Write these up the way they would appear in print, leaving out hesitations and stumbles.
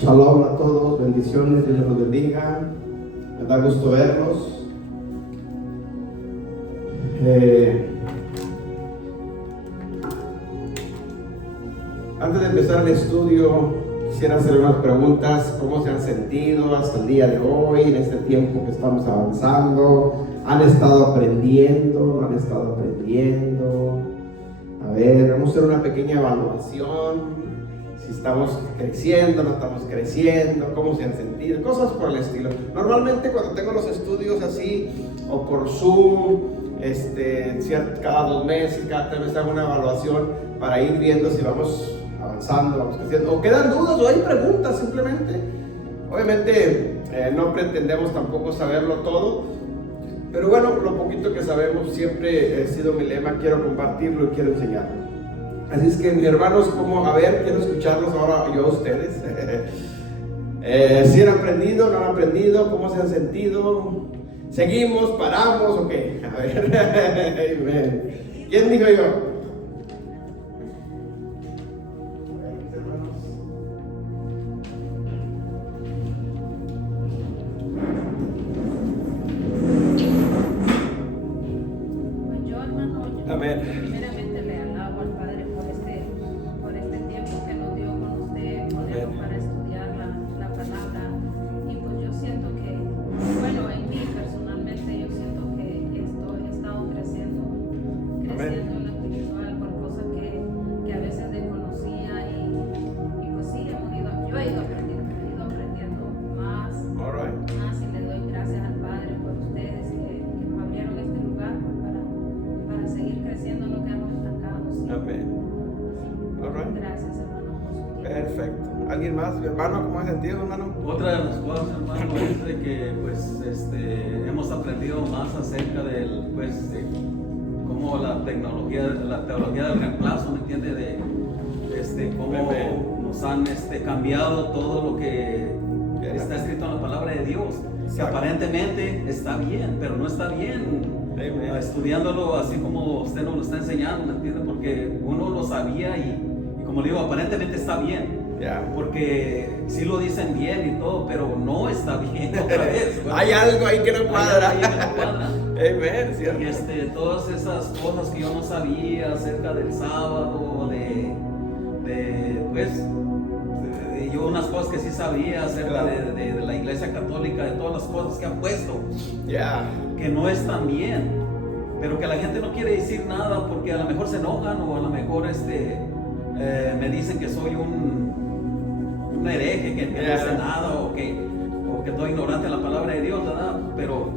Shalom a todos, bendiciones, Dios los bendiga. Me da gusto verlos. Antes de empezar el estudio, quisiera hacer unas preguntas. ¿Cómo se han sentido hasta el día de hoy, en este tiempo que estamos avanzando? ¿Han estado aprendiendo? ¿No han estado aprendiendo? A ver, vamos a hacer una pequeña evaluación. Si estamos creciendo, no estamos creciendo, cómo se han sentido, cosas por el estilo. Normalmente cuando tengo los estudios así, o por Zoom, cada 2 meses, cada 3 meses hago una evaluación para ir viendo si vamos avanzando, vamos creciendo, o quedan dudas, o hay preguntas simplemente. Obviamente no pretendemos tampoco saberlo todo, pero bueno, lo poquito que sabemos siempre ha sido mi lema, quiero compartirlo y quiero enseñarlo. Así es que mis hermanos, quiero escucharlos ahora yo a ustedes. Si han aprendido, no han aprendido, cómo se han sentido, seguimos, paramos, ok. A ver, amen. ¿Quién dijo yo? ¿Alguien más? Hermano, ¿cómo has sentido, hermano? Otra de las cosas, hermano, es de que hemos aprendido más acerca de cómo la teología del reemplazo, ¿me entiende? De cómo nos han cambiado todo lo que está escrito en la palabra de Dios. Que aparentemente está bien, pero no está bien. Estudiándolo así como usted nos lo está enseñando, ¿me entiende? Porque uno lo sabía y como le digo, aparentemente está bien. Porque sí lo dicen bien y todo, pero no está bien otra vez. Hay algo ahí que no cuadra. Amen, ¿cierto? Y todas esas cosas que yo no sabía acerca del sábado, yo unas cosas que sí sabía acerca de la iglesia católica, de todas las cosas que han puesto, que no están bien, pero que la gente no quiere decir nada porque a lo mejor se enojan o a lo mejor me dicen que soy un hereje, que no hace nada o que estoy ignorante de la palabra de Dios, ¿verdad? Pero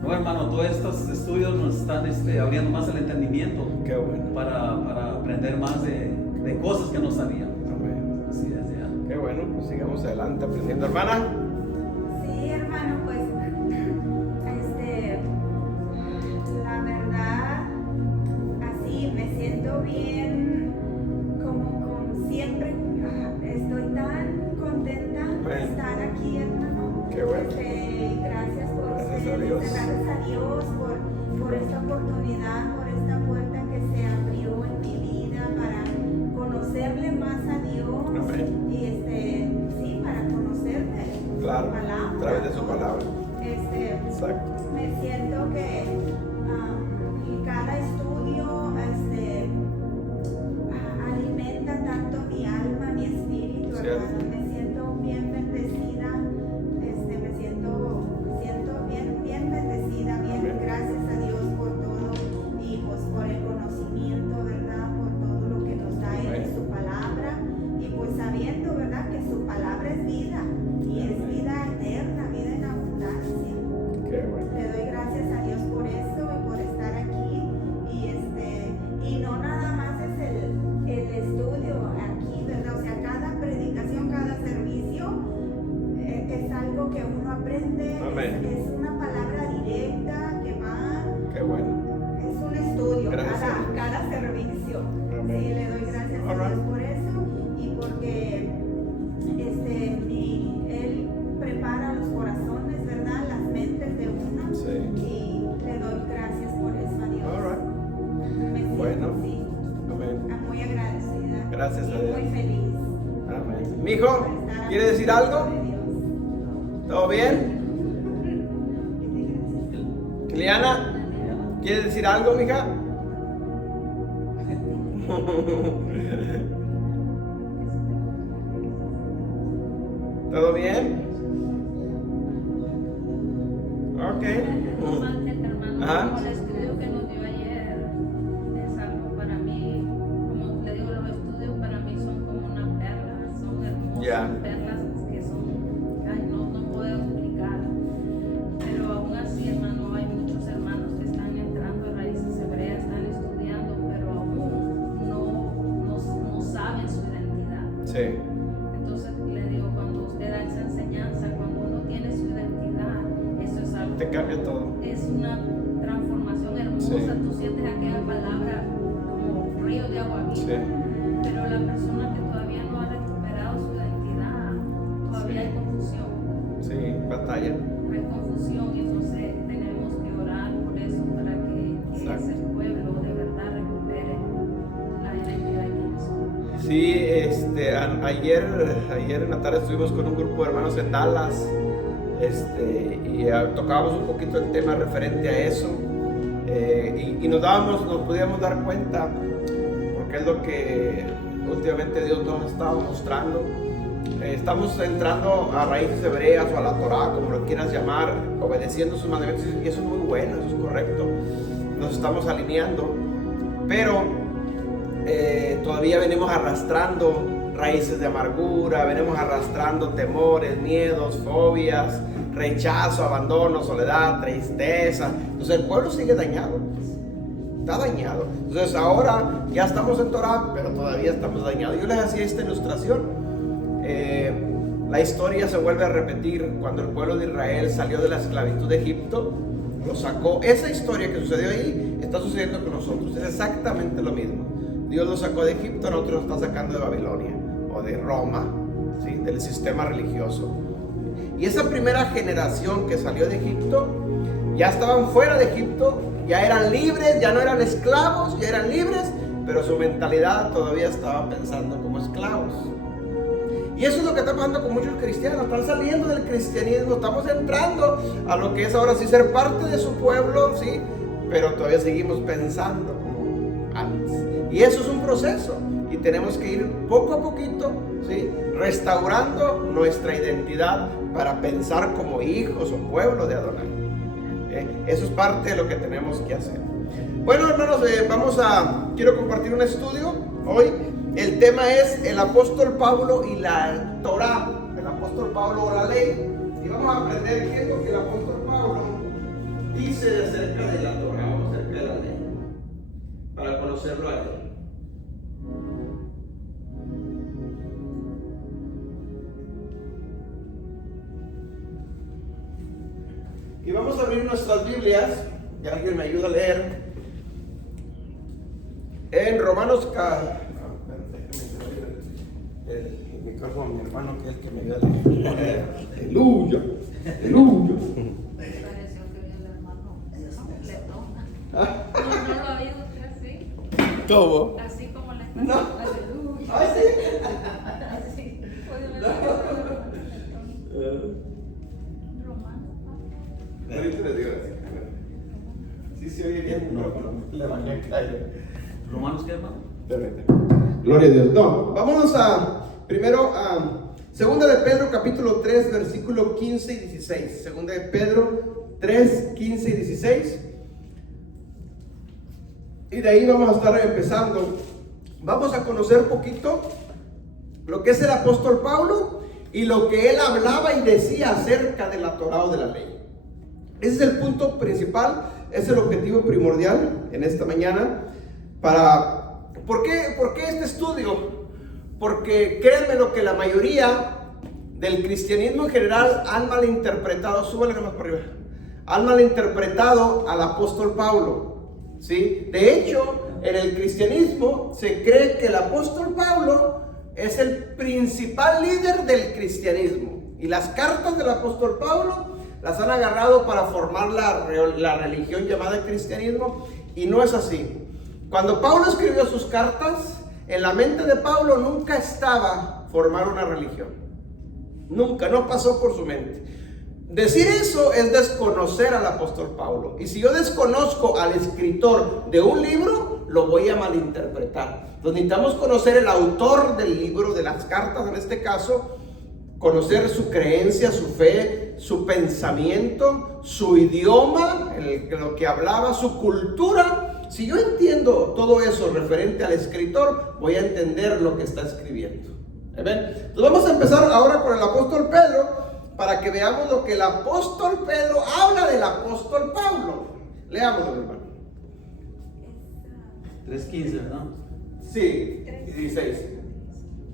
no, hermano, todos estos estudios nos están abriendo más el entendimiento. Qué bueno. para aprender más de cosas que no sabíamos. Amén. Así es, ya. Qué bueno, pues sigamos adelante aprendiendo, hermana. Sí, hermano, pues la verdad, así me siento bien, como siempre. Estoy tan contenta de estar aquí, hermano. Qué bueno. Gracias por Gracias ustedes, a Dios. gracias a Dios por esta oportunidad, por esta puerta que se abrió en mi vida para conocerle más a Dios. Amén. Y sí, para conocerle. Claro, Su palabra, a través de su palabra. Exacto. Me siento que cada estudio alimenta tanto mi alma, mi espíritu, hermano. Me siento bien bendecida, me siento bien bendecida, bien. Gracias a Dios por todo y pues por el conocimiento, ¿verdad? Por todo lo que nos da en su palabra y pues sabiendo, ¿verdad? Que su palabra es vida y es vida eterna, vida en abundancia. Qué bueno. Le doy gracias a Dios por esto y por estar aquí y no nada más es el estudio aquí, ¿verdad? O sea, cada predicación, cada servicio es algo que uno aprende. Amén. Es una palabra directa que va. Qué bueno. Es un estudio cada servicio. Amén. Sí, le doy gracias a Dios por eso y porque Él prepara los corazones, ¿verdad? Las mentes de uno. Sí. Y le doy gracias por eso a Dios. All right. Me siento Bueno. sí, Amén. muy agradecida. Gracias y a Dios. muy feliz. Amén. Mijo, ¿quiere decir algo? ¿Todo bien? Liana, ¿quiere decir algo, mija? ¿Todo bien? Ok. Hermano, el estudio que nos dio ayer es algo para mí, como le digo, los estudios para mí son como una perla, son hermosas perlas que son, ay, no puedo explicar, pero aún así, hermano, hay muchos hermanos que están entrando a raíces hebreas, están estudiando, pero aún no saben su identidad. Sí. Entonces le digo, cuando usted da esa enseñanza, cuando uno tiene su identidad, eso es algo. Te cambia todo. Es una transformación hermosa. Sí. Tú sientes aquella palabra como río de agua viva. Sí. Pero la persona que todavía no ha recuperado su identidad, todavía hay confusión. Sí, batalla. Hay confusión y entonces tenemos que orar por eso para que ese pueblo de verdad recupere la identidad de quienes son. Sí, ayer en la tarde estuvimos con un grupo de hermanos en Dallas, y tocábamos un poquito el tema referente a eso, y nos podíamos dar cuenta, porque es lo que últimamente Dios nos estaba mostrando. Estamos entrando a raíces hebreas o a la Torah, como lo quieras llamar, obedeciendo sus mandamientos, y eso es muy bueno, eso es correcto, nos estamos alineando, pero todavía venimos arrastrando raíces de amargura, venimos arrastrando temores, miedos, fobias, rechazo, abandono, soledad, tristeza. Entonces el pueblo sigue dañado, está dañado. Entonces ahora ya estamos en Torah, pero todavía estamos dañados. Yo les hacía esta ilustración. La historia se vuelve a repetir cuando el pueblo de Israel salió de la esclavitud de Egipto, lo sacó. Esa historia que sucedió ahí está sucediendo con nosotros, es exactamente lo mismo. Dios lo sacó de Egipto, nosotros nos está sacando de Babilonia o de Roma, ¿sí? Del sistema religioso. Y esa primera generación que salió de Egipto, ya estaban fuera de Egipto, ya eran libres, ya no eran esclavos, ya eran libres, pero su mentalidad todavía estaba pensando como esclavos. Y eso es lo que está pasando con muchos cristianos. Están saliendo del cristianismo, estamos entrando a lo que es ahora sí ser parte de su pueblo, ¿sí? Pero todavía seguimos pensando como antes. Y eso es un proceso, y tenemos que ir poco a poquito, ¿sí? Restaurando nuestra identidad para pensar como hijos o pueblo de Adonai. Eso es parte de lo que tenemos que hacer. Bueno, hermanos, quiero compartir un estudio hoy. El tema es el apóstol Pablo y la Torah, el apóstol Pablo o la ley. Y vamos a aprender qué es lo que el apóstol Pablo dice acerca de la Torah o acerca de la ley, para conocerlo a él. Y vamos a abrir nuestras Biblias, y alguien me ayuda a leer, en Romanos el micrófono a mi hermano, que es el que me ayuda a leer. Aleluya, aleluya. Pareció que vio el hermano no lo ha oído usted así. ¿Cómo? Así como le está. No. Aleluya. ¿Ah, sí? Así. Puede ver Romano. Ahorita les digo así. Sí se oye bien, no, le bajé el callo. ¿Romanos qué, hermano? Gloria a Dios. No, vámonos primero a Segunda de Pedro capítulo 3 versículo 15 y 16. Segunda de Pedro 3, 15 y 16. Y de ahí vamos a estar empezando. Vamos a conocer un poquito lo que es el apóstol Pablo y lo que él hablaba y decía acerca de la Torah o de la ley. Ese es el punto principal, es el objetivo primordial en esta mañana. ¿Por qué este estudio? Porque créanme lo que la mayoría del cristianismo en general han malinterpretado, súbale nomás por arriba, han malinterpretado al apóstol Pablo, ¿sí? De hecho, en el cristianismo se cree que el apóstol Pablo es el principal líder del cristianismo, y las cartas del apóstol Pablo las han agarrado para formar la religión llamada cristianismo, y no es así. Cuando Pablo escribió sus cartas, en la mente de Pablo nunca estaba formar una religión. Nunca, no pasó por su mente. Decir eso es desconocer al apóstol Pablo. Y si yo desconozco al escritor de un libro, lo voy a malinterpretar. Entonces necesitamos conocer el autor del libro, de las cartas en este caso, conocer su creencia, su fe, su pensamiento, su idioma, lo que hablaba, su cultura. Si yo entiendo todo eso referente al escritor, voy a entender lo que está escribiendo. ¿Ven? Entonces vamos a empezar ahora con el apóstol Pedro, para que veamos lo que el apóstol Pedro habla del apóstol Pablo. Leámoslo, hermano. 3:15, ¿verdad? Sí, 16.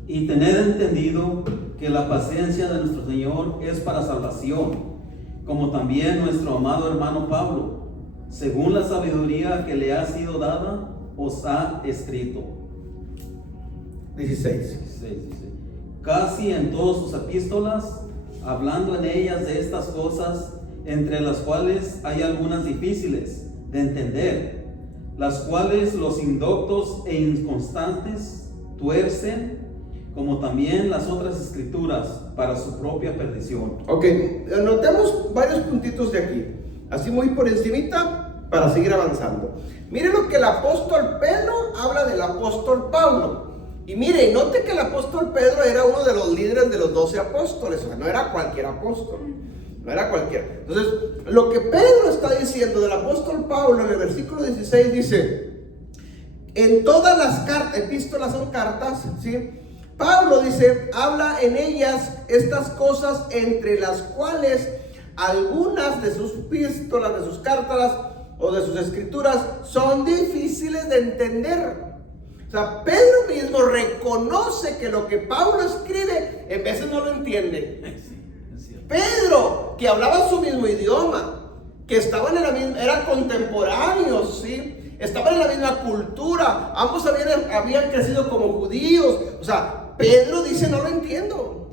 Y tened entendido que la paciencia de nuestro Señor es para salvación, como también nuestro amado hermano Pablo, según la sabiduría que le ha sido dada, os ha escrito. 16. Dice, casi en todas sus epístolas, hablando en ellas de estas cosas, entre las cuales hay algunas difíciles de entender, las cuales los indoctos e inconstantes tuercen, como también las otras escrituras, para su propia perdición. Ok, anotemos varios puntitos de aquí, así muy por encimita, para seguir avanzando. Mire lo que el apóstol Pedro habla del apóstol Pablo. Y mire, note que el apóstol Pedro era uno de los líderes de los 12 apóstoles, o sea, no era cualquier apóstol, no era cualquiera. Entonces, lo que Pedro está diciendo del apóstol Pablo en el versículo 16 dice, en todas las cartas, epístolas son cartas, ¿sí? Pablo dice, habla en ellas estas cosas, entre las cuales algunas de sus epístolas, de sus cartas o de sus escrituras son difíciles de entender. O sea, Pedro mismo reconoce que lo que Pablo escribe en veces no lo entiende. Pedro, que hablaba su mismo idioma, que estaban en la misma, eran contemporáneos, ¿sí? Estaban en la misma cultura, ambos habían crecido como judíos. O sea, Pedro dice, no lo entiendo.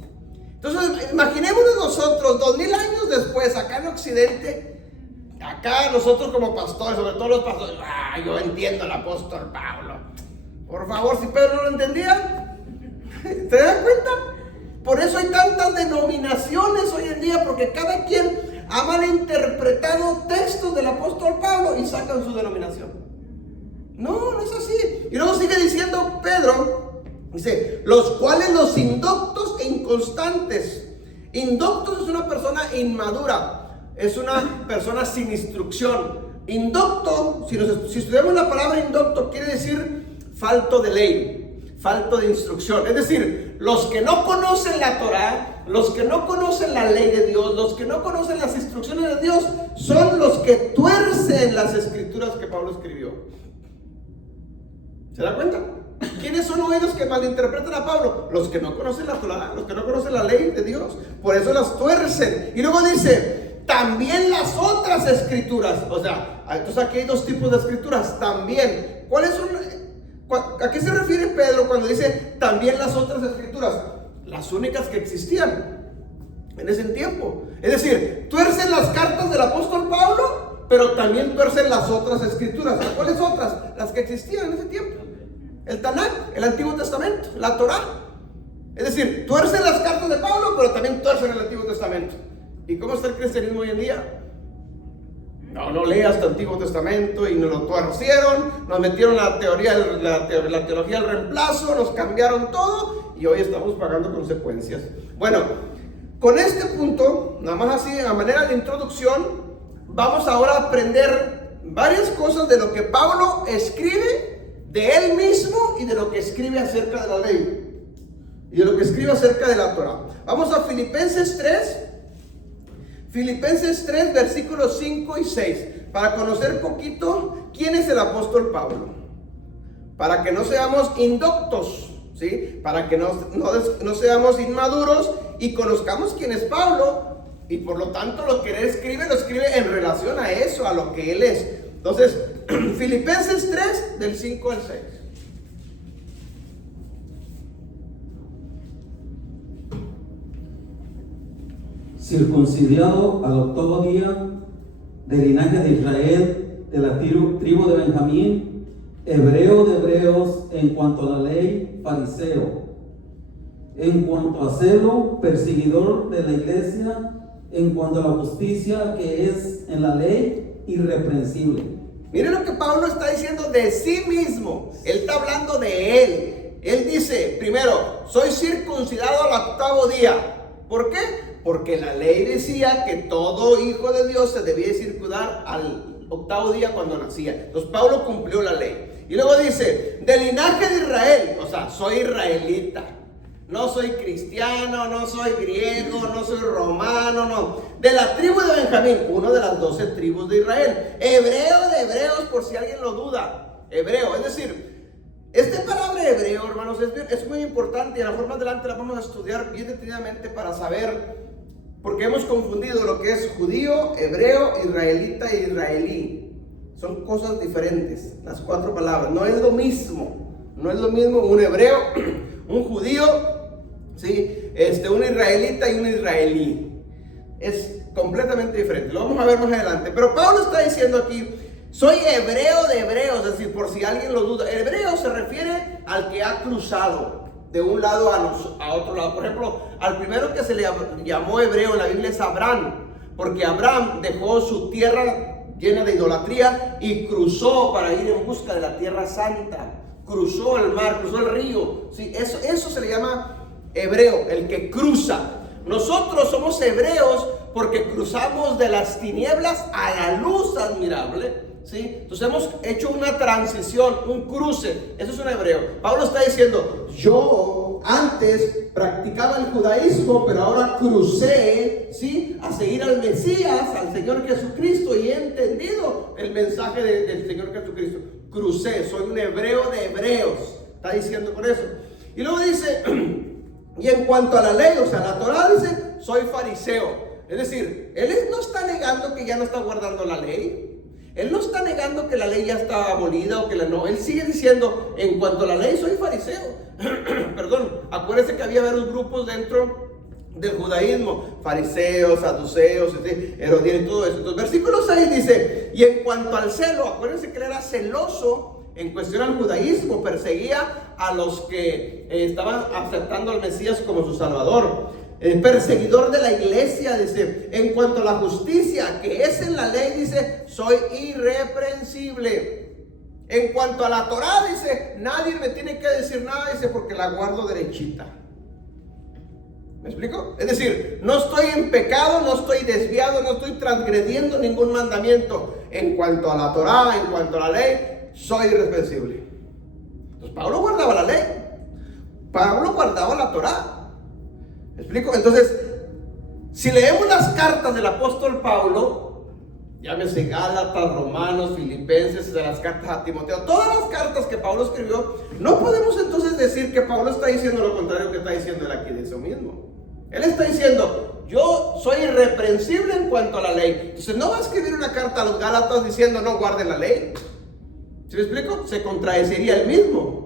Entonces, imaginémonos nosotros, 2000 años después, acá en Occidente, acá nosotros como pastores, sobre todo los pastores, yo entiendo al apóstol Pablo. Por favor, si Pedro no lo entendía, ¿se dan cuenta? Por eso hay tantas denominaciones hoy en día, porque cada quien ha malinterpretado textos del apóstol Pablo y sacan su denominación. No, no es así. Y luego sigue diciendo Pedro, dice, los cuales los indoctos e inconstantes. Indoctos es una persona inmadura, es una persona sin instrucción. Indocto, si estudiamos la palabra indocto, quiere decir falto de ley, falto de instrucción. Es decir, los que no conocen la Torah, los que no conocen la ley de Dios, los que no conocen las instrucciones de Dios, son los que tuercen las escrituras que Pablo escribió. ¿Se da cuenta? ¿Quiénes son hoy los que malinterpretan a Pablo? Los que no conocen la Torah, los que no conocen la ley de Dios. Por eso las tuercen. Y luego dice, también las otras escrituras. O sea, entonces aquí hay dos tipos de escrituras. También. ¿Cuáles son? ¿A qué se refiere Pedro cuando dice también las otras escrituras? Las únicas que existían en ese tiempo. Es decir, tuercen las cartas del apóstol Pablo, pero también tuercen las otras escrituras. ¿Cuáles otras? Las que existían en ese tiempo. El Tanakh, el Antiguo Testamento, la Torah. Es decir, tuercen las cartas de Pablo, pero también tuercen el Antiguo Testamento. ¿Y cómo está el cristianismo hoy en día? No leas el Antiguo Testamento y nos lo tuercieron, nos metieron la teología del reemplazo, nos cambiaron todo y hoy estamos pagando consecuencias. Bueno, con este punto, nada más así, a manera de introducción, vamos ahora a aprender varias cosas de lo que Pablo escribe de él mismo y de lo que escribe acerca de la ley y de lo que escribe acerca de la Torah. Vamos a Filipenses 3, versículos 5 y 6, para conocer poquito quién es el apóstol Pablo, para que no seamos indoctos, ¿sí? Para que no seamos inmaduros y conozcamos quién es Pablo, y por lo tanto lo que él escribe, lo escribe en relación a eso, a lo que él es. Entonces, Filipenses 3, del 5 al 6. Circuncidado al octavo día, del linaje de Israel, de la tribu de Benjamín, hebreo de hebreos en cuanto a la ley, fariseo, en cuanto a celo, perseguidor de la iglesia, en cuanto a la justicia que es en la ley, irreprensible. Mire lo que Pablo está diciendo de sí mismo. Él está hablando de él. Él dice, primero, soy circuncidado al 8º día. ¿Por qué? Porque la ley decía que todo hijo de Dios se debía circuncidar al 8º día cuando nacía. Entonces Pablo cumplió la ley. Y luego dice, del linaje de Israel, o sea, soy israelita. No soy cristiano, no soy griego, no soy romano, no. De la tribu de Benjamín, una de las 12 tribus de Israel. Hebreo de hebreos, por si alguien lo duda. Hebreo, es decir, esta palabra hebreo, hermanos, es muy importante y a lo mejor más adelante la vamos a estudiar bien detenidamente para saber, porque hemos confundido lo que es judío, hebreo, israelita e israelí. Son cosas diferentes, las 4 palabras. No es lo mismo, no es lo mismo un hebreo, un judío, ¿sí? Un israelita y un israelí. Es completamente diferente. Lo vamos a ver más adelante. Pero Pablo está diciendo aquí, soy hebreo de hebreos, es decir, por si alguien lo duda. Hebreo se refiere al que ha cruzado de un lado a otro lado. Por ejemplo, al primero que se le llamó hebreo en la Biblia es Abraham, porque Abraham dejó su tierra llena de idolatría y cruzó para ir en busca de la tierra santa. Cruzó el mar, cruzó el río. Sí, eso se le llama hebreo, el que cruza. Nosotros somos hebreos porque cruzamos de las tinieblas a la luz admirable, ¿sí? Entonces hemos hecho una transición, un cruce. Eso es un hebreo. Pablo está diciendo, yo antes practicaba el judaísmo, pero ahora crucé, ¿sí?, a seguir al Mesías, al Señor Jesucristo, y he entendido el mensaje del Señor Jesucristo. Crucé, soy un hebreo de hebreos, está diciendo por eso. Y luego dice, y en cuanto a la ley, o sea, la Torah dice, soy fariseo. Es decir, él no está negando que ya no está guardando la ley. Él no está negando que la ley ya está abolida o que no. Él sigue diciendo, en cuanto a la ley, soy fariseo. Perdón, acuérdense que había varios grupos dentro del judaísmo, fariseos, saduceos, herodianos y todo eso. Entonces, versículo 6 dice, y en cuanto al celo, acuérdense que él era celoso en cuestión al judaísmo, perseguía a los que estaban aceptando al Mesías como su salvador. Perseguidor de la iglesia, dice, en cuanto a la justicia que es en la ley, dice, soy irreprensible. En cuanto a la Torah, dice, nadie me tiene que decir nada, dice, porque la guardo derechita. ¿Me explico? Es decir, no estoy en pecado, no estoy desviado, no estoy transgrediendo ningún mandamiento. En cuanto a la Torah, en cuanto a la ley, soy irreprensible. Entonces Pablo guardaba la ley, Pablo guardaba la Torah. ¿Me explico? Entonces, si leemos las cartas del apóstol Pablo, llámese Gálatas, Romanos, Filipenses, de las cartas a Timoteo, todas las cartas que Pablo escribió, no podemos entonces decir que Pablo está diciendo lo contrario que está diciendo él aquí de eso mismo. Él está diciendo, yo soy irreprensible en cuanto a la ley. Entonces no va a escribir una carta a los Gálatas diciendo no guarden la ley. ¿Sí me explico? Se contradeciría él mismo.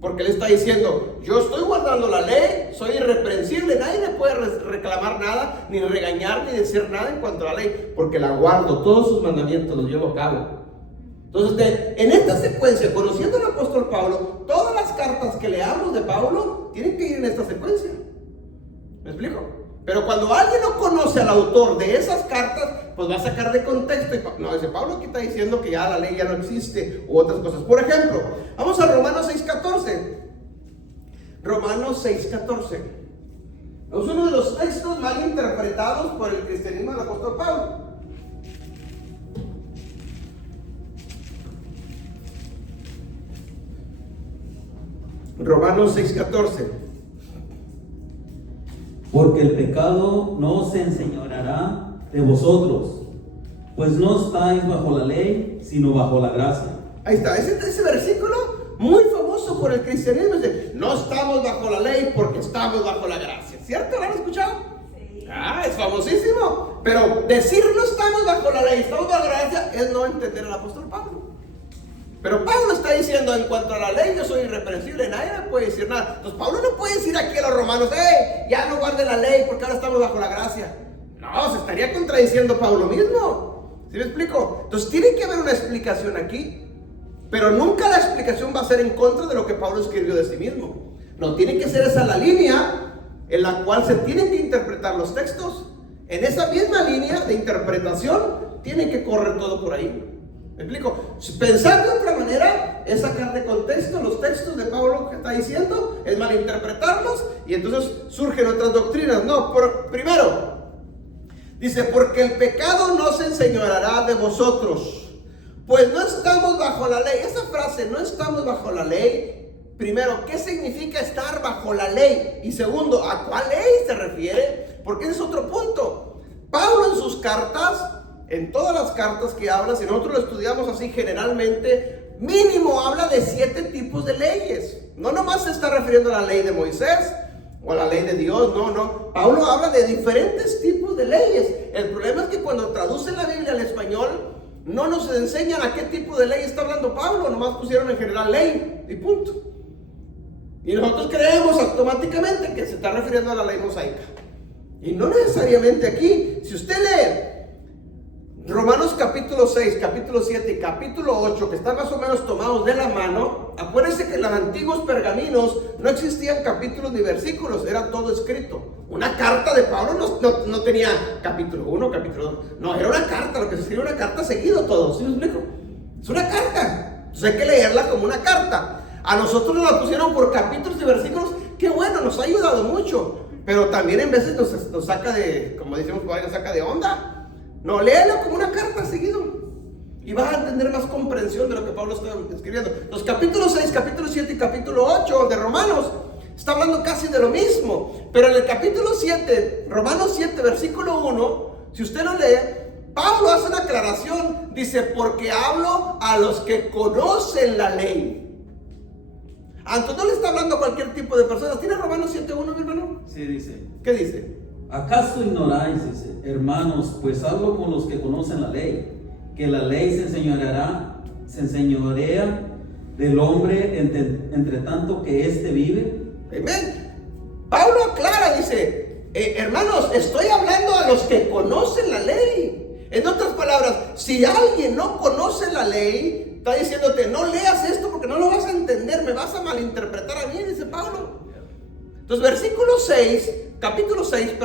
Porque él está diciendo, yo estoy guardando la ley, soy irreprensible, nadie me puede reclamar nada, ni regañar, ni decir nada en cuanto a la ley, porque la guardo, todos sus mandamientos los llevo a cabo. Entonces, en esta secuencia, conociendo al apóstol Pablo, todas las cartas que leamos de Pablo tienen que ir en esta secuencia. ¿Me explico? Pero cuando alguien no conoce al autor de esas cartas, pues va a sacar de contexto y no, dice Pablo aquí está diciendo que ya la ley ya no existe u otras cosas. Por ejemplo, vamos a Romanos 6:14. Romanos 6:14. Es uno de los textos mal interpretados por el cristianismo del apóstol Pablo. Romanos 6:14. Porque el pecado no se enseñoreará de vosotros, pues no estáis bajo la ley, sino bajo la gracia. Ahí está, ese versículo muy famoso por el cristianismo. Dice, no estamos bajo la ley porque estamos bajo la gracia. ¿Cierto? ¿Lo han escuchado? Sí. Es famosísimo. Pero decir no estamos bajo la ley, estamos bajo la gracia, es no entender al apóstol Pablo. Pero Pablo está diciendo, en cuanto a la ley, yo soy irreprensible, nadie me puede decir nada. Entonces Pablo no puede decir aquí a los romanos, ya no guarden la ley porque ahora estamos bajo la gracia. No, se estaría contradiciendo Pablo mismo. ¿Sí me explico? Entonces tiene que haber una explicación aquí, pero nunca la explicación va a ser en contra de lo que Pablo escribió de sí mismo. No tiene que ser esa la línea en la cual se tienen que interpretar los textos. En esa misma línea de interpretación tiene que correr todo por ahí. ¿Me explico? Pensar de otra manera es sacar de contexto los textos de Pablo que está diciendo, es malinterpretarlos y entonces surgen otras doctrinas. No, primero, dice, porque el pecado no se enseñoreará de vosotros, pues no estamos bajo la ley. Esa frase, no estamos bajo la ley, primero, ¿qué significa estar bajo la ley? Y segundo, ¿a cuál ley se refiere? Porque ese es otro punto. Pablo en sus cartas, en todas las cartas que habla, si nosotros lo estudiamos así generalmente, mínimo habla de 7 tipos de leyes. No nomás se está refiriendo a la ley de Moisés o a la ley de Dios, no. Pablo habla de diferentes tipos de leyes. El problema es que cuando traducen la Biblia al español, no nos enseñan a qué tipo de ley está hablando Pablo, nomás pusieron en general ley y punto. Y nosotros creemos automáticamente que se está refiriendo a la ley mosaica. Y no necesariamente aquí. Si usted lee Romanos capítulo 6, capítulo 7 y capítulo 8, que están más o menos tomados de la mano, acuérdense que en los antiguos pergaminos no existían capítulos ni versículos, era todo escrito. Una carta de Pablo no tenía capítulo 1, capítulo 2, no, era una carta, lo que se escribe una carta seguido todo, ¿sí me explico? Es una carta, entonces hay que leerla como una carta. A nosotros nos la pusieron por capítulos y versículos, que bueno, nos ha ayudado mucho, pero también en veces nos saca de, como decimos por ahí, nos saca de onda. No, léelo como una carta seguido y vas a entender más comprensión de lo que Pablo está escribiendo. Los capítulos 6, capítulo 7 y capítulo 8 de Romanos está hablando casi de lo mismo, pero en el capítulo 7, Romanos 7, versículo 1, si usted lo lee, Pablo hace una aclaración, dice, porque hablo a los que conocen la ley. Entonces no le está hablando a cualquier tipo de personas. ¿Tiene Romanos 7.1, mi hermano? Sí, dice. ¿Qué dice? ¿Acaso ignoráis, dice, hermanos, pues hablo con los que conocen la ley, que la ley se enseñorea del hombre entre tanto que éste vive? Amén. Pablo aclara, dice, hermanos, estoy hablando a los que conocen la ley. En otras palabras, si alguien no conoce la ley, está diciéndote, no leas esto porque no lo vas a entender, me vas a malinterpretar a mí, dice Pablo. Entonces, capítulo 6,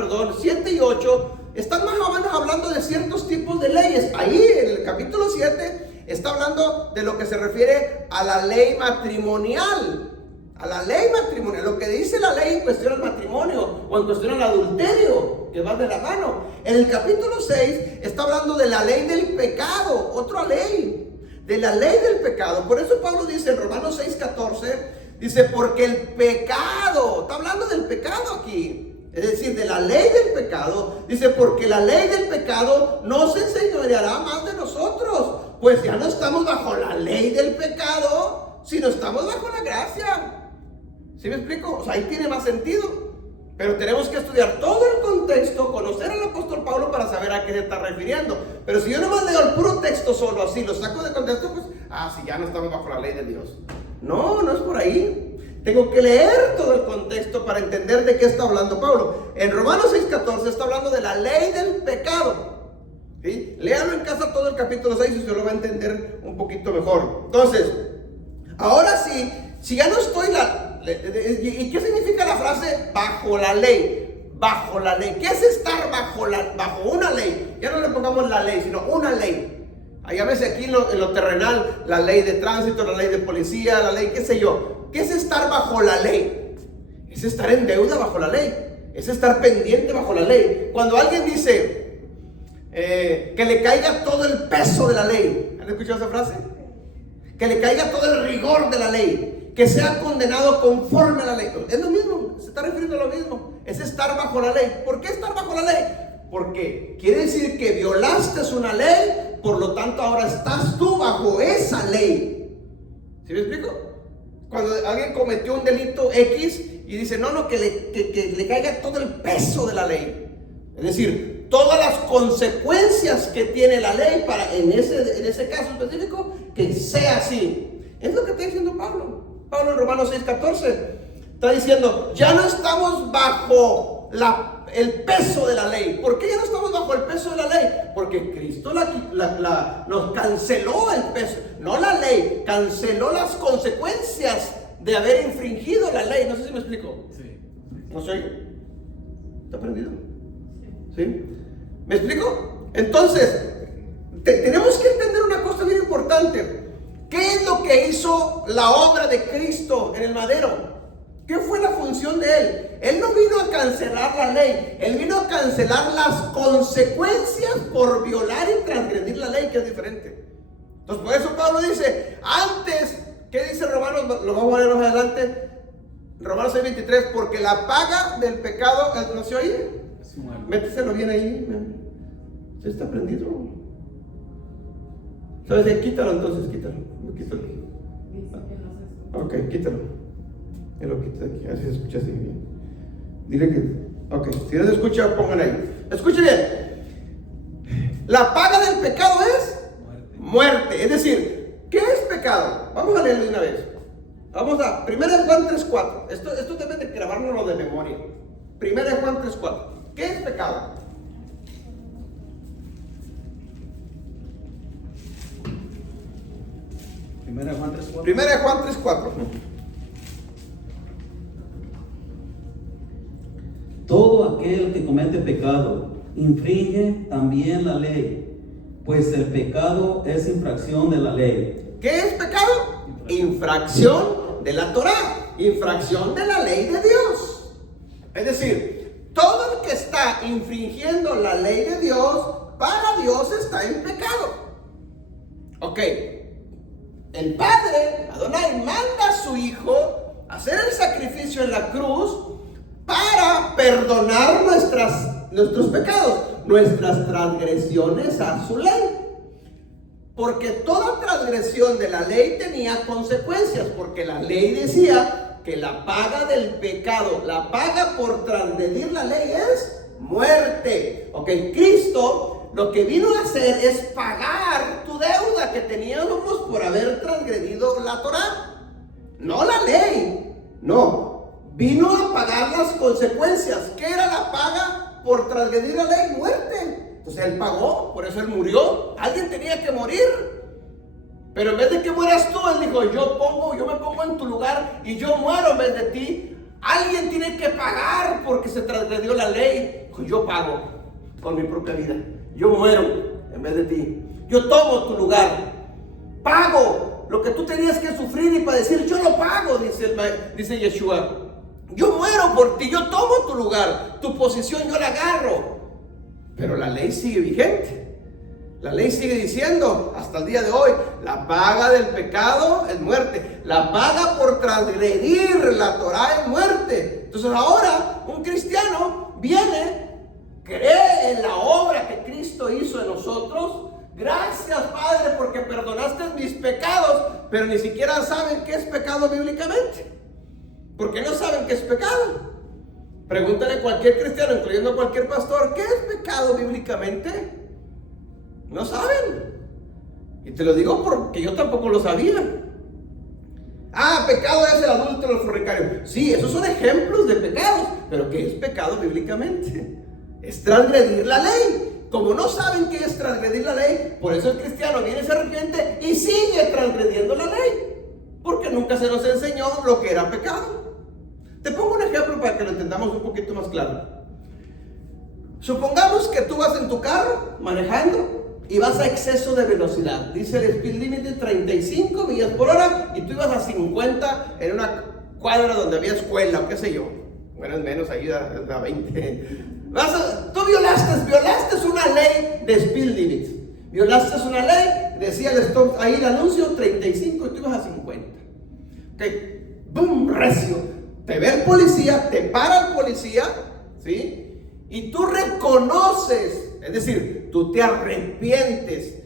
7 y 8, están más o menos hablando de ciertos tipos de leyes. Ahí, en el capítulo 7, está hablando de lo que se refiere a la ley matrimonial. A la ley matrimonial, lo que dice la ley en cuestión al matrimonio o en cuestión al adulterio, que va de la mano. En el capítulo 6, está hablando de la ley del pecado, otra ley, de la ley del pecado. Por eso Pablo dice en Romanos 6:14, dice, porque el pecado, está hablando del pecado aquí, es decir, de la ley del pecado, dice, porque la ley del pecado no se enseñoreará más de nosotros, pues ya no estamos bajo la ley del pecado, sino estamos bajo la gracia. ¿Sí me explico? O sea, ahí tiene más sentido, pero tenemos que estudiar todo el contexto, conocer al apóstol Pablo para saber a qué se está refiriendo. Pero si yo nomás leo el puro texto solo así, lo saco de contexto, pues, si ya no estamos bajo la ley de Dios. No es por ahí. Tengo que leer todo el contexto para entender de qué está hablando Pablo. En Romanos 6:14 está hablando de la ley del pecado. ¿Sí? Léalo en casa todo el capítulo 6 y se lo va a entender un poquito mejor. Entonces, ahora sí, si ya no estoy ¿y qué significa la frase bajo la ley? Bajo la ley. ¿Qué es estar bajo una ley? Ya no le pongamos la ley, sino una ley. Hay a veces aquí en lo terrenal, la ley de tránsito, la ley de policía, la ley, qué sé yo. ¿Qué es estar bajo la ley? Es estar en deuda bajo la ley. Es estar pendiente bajo la ley. Cuando alguien dice que le caiga todo el peso de la ley. ¿Han escuchado esa frase? Que le caiga todo el rigor de la ley. Que sea condenado conforme a la ley. Es lo mismo, se está refiriendo a lo mismo. Es estar bajo la ley. ¿Por qué estar bajo la ley? Porque quiere decir que violaste una ley, por lo tanto ahora estás tú bajo esa ley. ¿Sí me explico? Cuando alguien cometió un delito X y dice, que le caiga todo el peso de la ley. Es decir, todas las consecuencias que tiene la ley para en ese caso específico, que sea así. Es lo que está diciendo Pablo. Pablo en Romanos 6:14 está diciendo, ya no estamos bajo el peso de la ley. ¿Por qué ya no estamos bajo el peso de la ley? Porque Cristo nos canceló el peso, no la ley, canceló las consecuencias de haber infringido la ley. No sé si me explico. Sí. ¿No soy? ¿Está aprendido? ¿Sí? ¿Me explico? Entonces, tenemos que entender una cosa bien importante. ¿Qué es lo que hizo la obra de Cristo en el madero? ¿Qué fue la función de Él? Él no vino a cancelar la ley. Él vino a cancelar las consecuencias por violar y transgredir la ley, que es diferente. Entonces, por eso Pablo dice, antes, ¿qué dice Romanos? Lo vamos a ver más adelante. Romanos 6:23, porque la paga del pecado, ¿no se oye? Méteselo bien ahí. Se está prendido. ¿Sabes? Quítalo entonces, quítalo. Ok, quítalo. Él lo quita aquí, así se escucha así bien. Dile que, ok, si no se escucha, pongan ahí. Escuche bien. La paga del pecado es muerte. Es decir, ¿qué es pecado? Vamos a leerlo de una vez. Vamos a 1 Juan 3:4. Esto deben de grabárnoslo de memoria. 1 Juan 3:4. ¿Qué es pecado? Primera de Juan 3:4. 1 Juan 3:4. Todo aquel que comete pecado infringe también la ley, pues el pecado es infracción de la ley. ¿Qué es pecado? Infracción de la Torá, infracción de la ley de Dios. Es decir, todo el que está infringiendo la ley de Dios, para Dios está en pecado. Ok, el Padre, Adonai, manda a su Hijo a hacer el sacrificio en la cruz para perdonar nuestros pecados, nuestras transgresiones a su ley. Porque toda transgresión de la ley tenía consecuencias, porque la ley decía que la paga del pecado, la paga por transgredir la ley es muerte. Ok, Cristo lo que vino a hacer es pagar tu deuda que teníamos por haber transgredido la Torá. No la ley, no. Vino a pagar las consecuencias. ¿Qué era la paga por transgredir la ley? Muerte. Entonces Él pagó, por eso Él murió. Alguien tenía que morir. Pero en vez de que mueras tú, Él dijo, yo me pongo en tu lugar y yo muero en vez de ti. Alguien tiene que pagar porque se transgredió la ley. Dijo, yo pago con mi propia vida. Yo muero en vez de ti. Yo tomo tu lugar. Pago lo que tú tenías que sufrir y padecer. Yo lo pago, dice Yeshua. Yo muero por ti, yo tomo tu lugar, tu posición yo la agarro. Pero la ley sigue vigente. La ley sigue diciendo hasta el día de hoy, la paga del pecado es muerte. La paga por transgredir la Torá es muerte. Entonces ahora un cristiano viene, cree en la obra que Cristo hizo en nosotros. Gracias, Padre, porque perdonaste mis pecados, pero ni siquiera saben qué es pecado bíblicamente. Porque no saben qué es pecado. Pregúntale a cualquier cristiano, incluyendo a cualquier pastor, ¿qué es pecado bíblicamente? No saben. Y te lo digo porque yo tampoco lo sabía. Pecado es el adúltero, el fornicario. Sí, esos son ejemplos de pecados. Pero ¿qué es pecado bíblicamente? Es transgredir la ley. Como no saben qué es transgredir la ley, por eso el cristiano viene, se arrepiente y sigue transgrediendo la ley. Porque nunca se nos enseñó lo que era pecado. Te pongo un ejemplo para que lo entendamos un poquito más claro. Supongamos que tú vas en tu carro manejando y vas a exceso de velocidad. Dice el speed limit de 35 millas por hora y tú ibas a 50 en una cuadra donde había escuela o qué sé yo. Bueno, es menos, ahí a 20. Tú violaste una ley de speed limit. Violaste una ley, decía el stop, ahí el anuncio 35 y tú ibas a 50. Ok, boom, recio. Te ve el policía, te para el policía, ¿sí? Y tú reconoces, es decir, tú te arrepientes.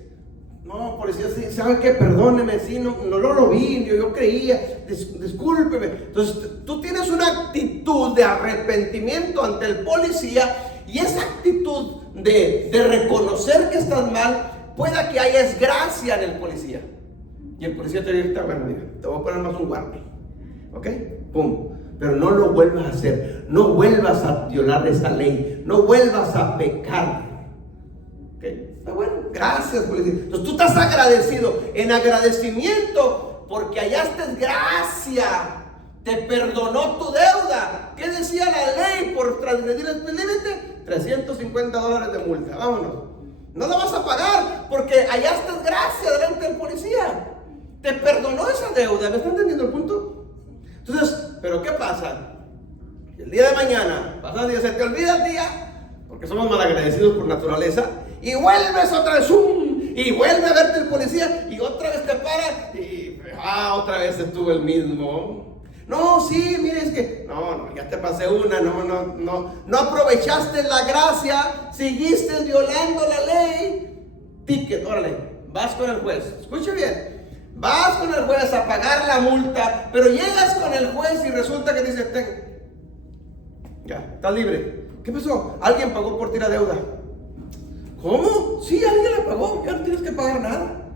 No, policía, sí, ¿sabe qué? Perdóneme, sí, no lo vi, yo creía, discúlpeme. Entonces, tú tienes una actitud de arrepentimiento ante el policía y esa actitud de reconocer que estás mal, pueda que haya gracia en el policía. Y el policía te dice, bueno, mira, te voy a poner más un guante, ¿ok? Pum. Pero no lo vuelvas a hacer, no vuelvas a violar esa ley, no vuelvas a pecar. ¿Ok? Está bueno, gracias policía. Entonces tú estás agradecido, en agradecimiento porque hallaste gracia te perdonó tu deuda. ¿Qué decía la ley por transgredir el límite? $350 de multa, vámonos. No la vas a pagar porque hallaste gracia delante del policía. Te perdonó esa deuda, ¿me están entendiendo el punto? Entonces, ¿pero qué pasa? El día de mañana, pasa el día, se te olvida el día, porque somos malagradecidos por naturaleza, y vuelves otra vez, y vuelve a verte el policía, y otra vez te para, y otra vez estuvo el mismo. No, sí, mire, es que, no, ya te pasé una, no aprovechaste la gracia, seguiste violando la ley, ticket, órale, vas con el juez, escuche bien. Vas con el juez a pagar la multa, pero llegas con el juez y resulta que dice, ya, estás libre. ¿Qué pasó? Alguien pagó por ti la deuda. ¿Cómo? Sí, alguien la pagó, ya no tienes que pagar nada.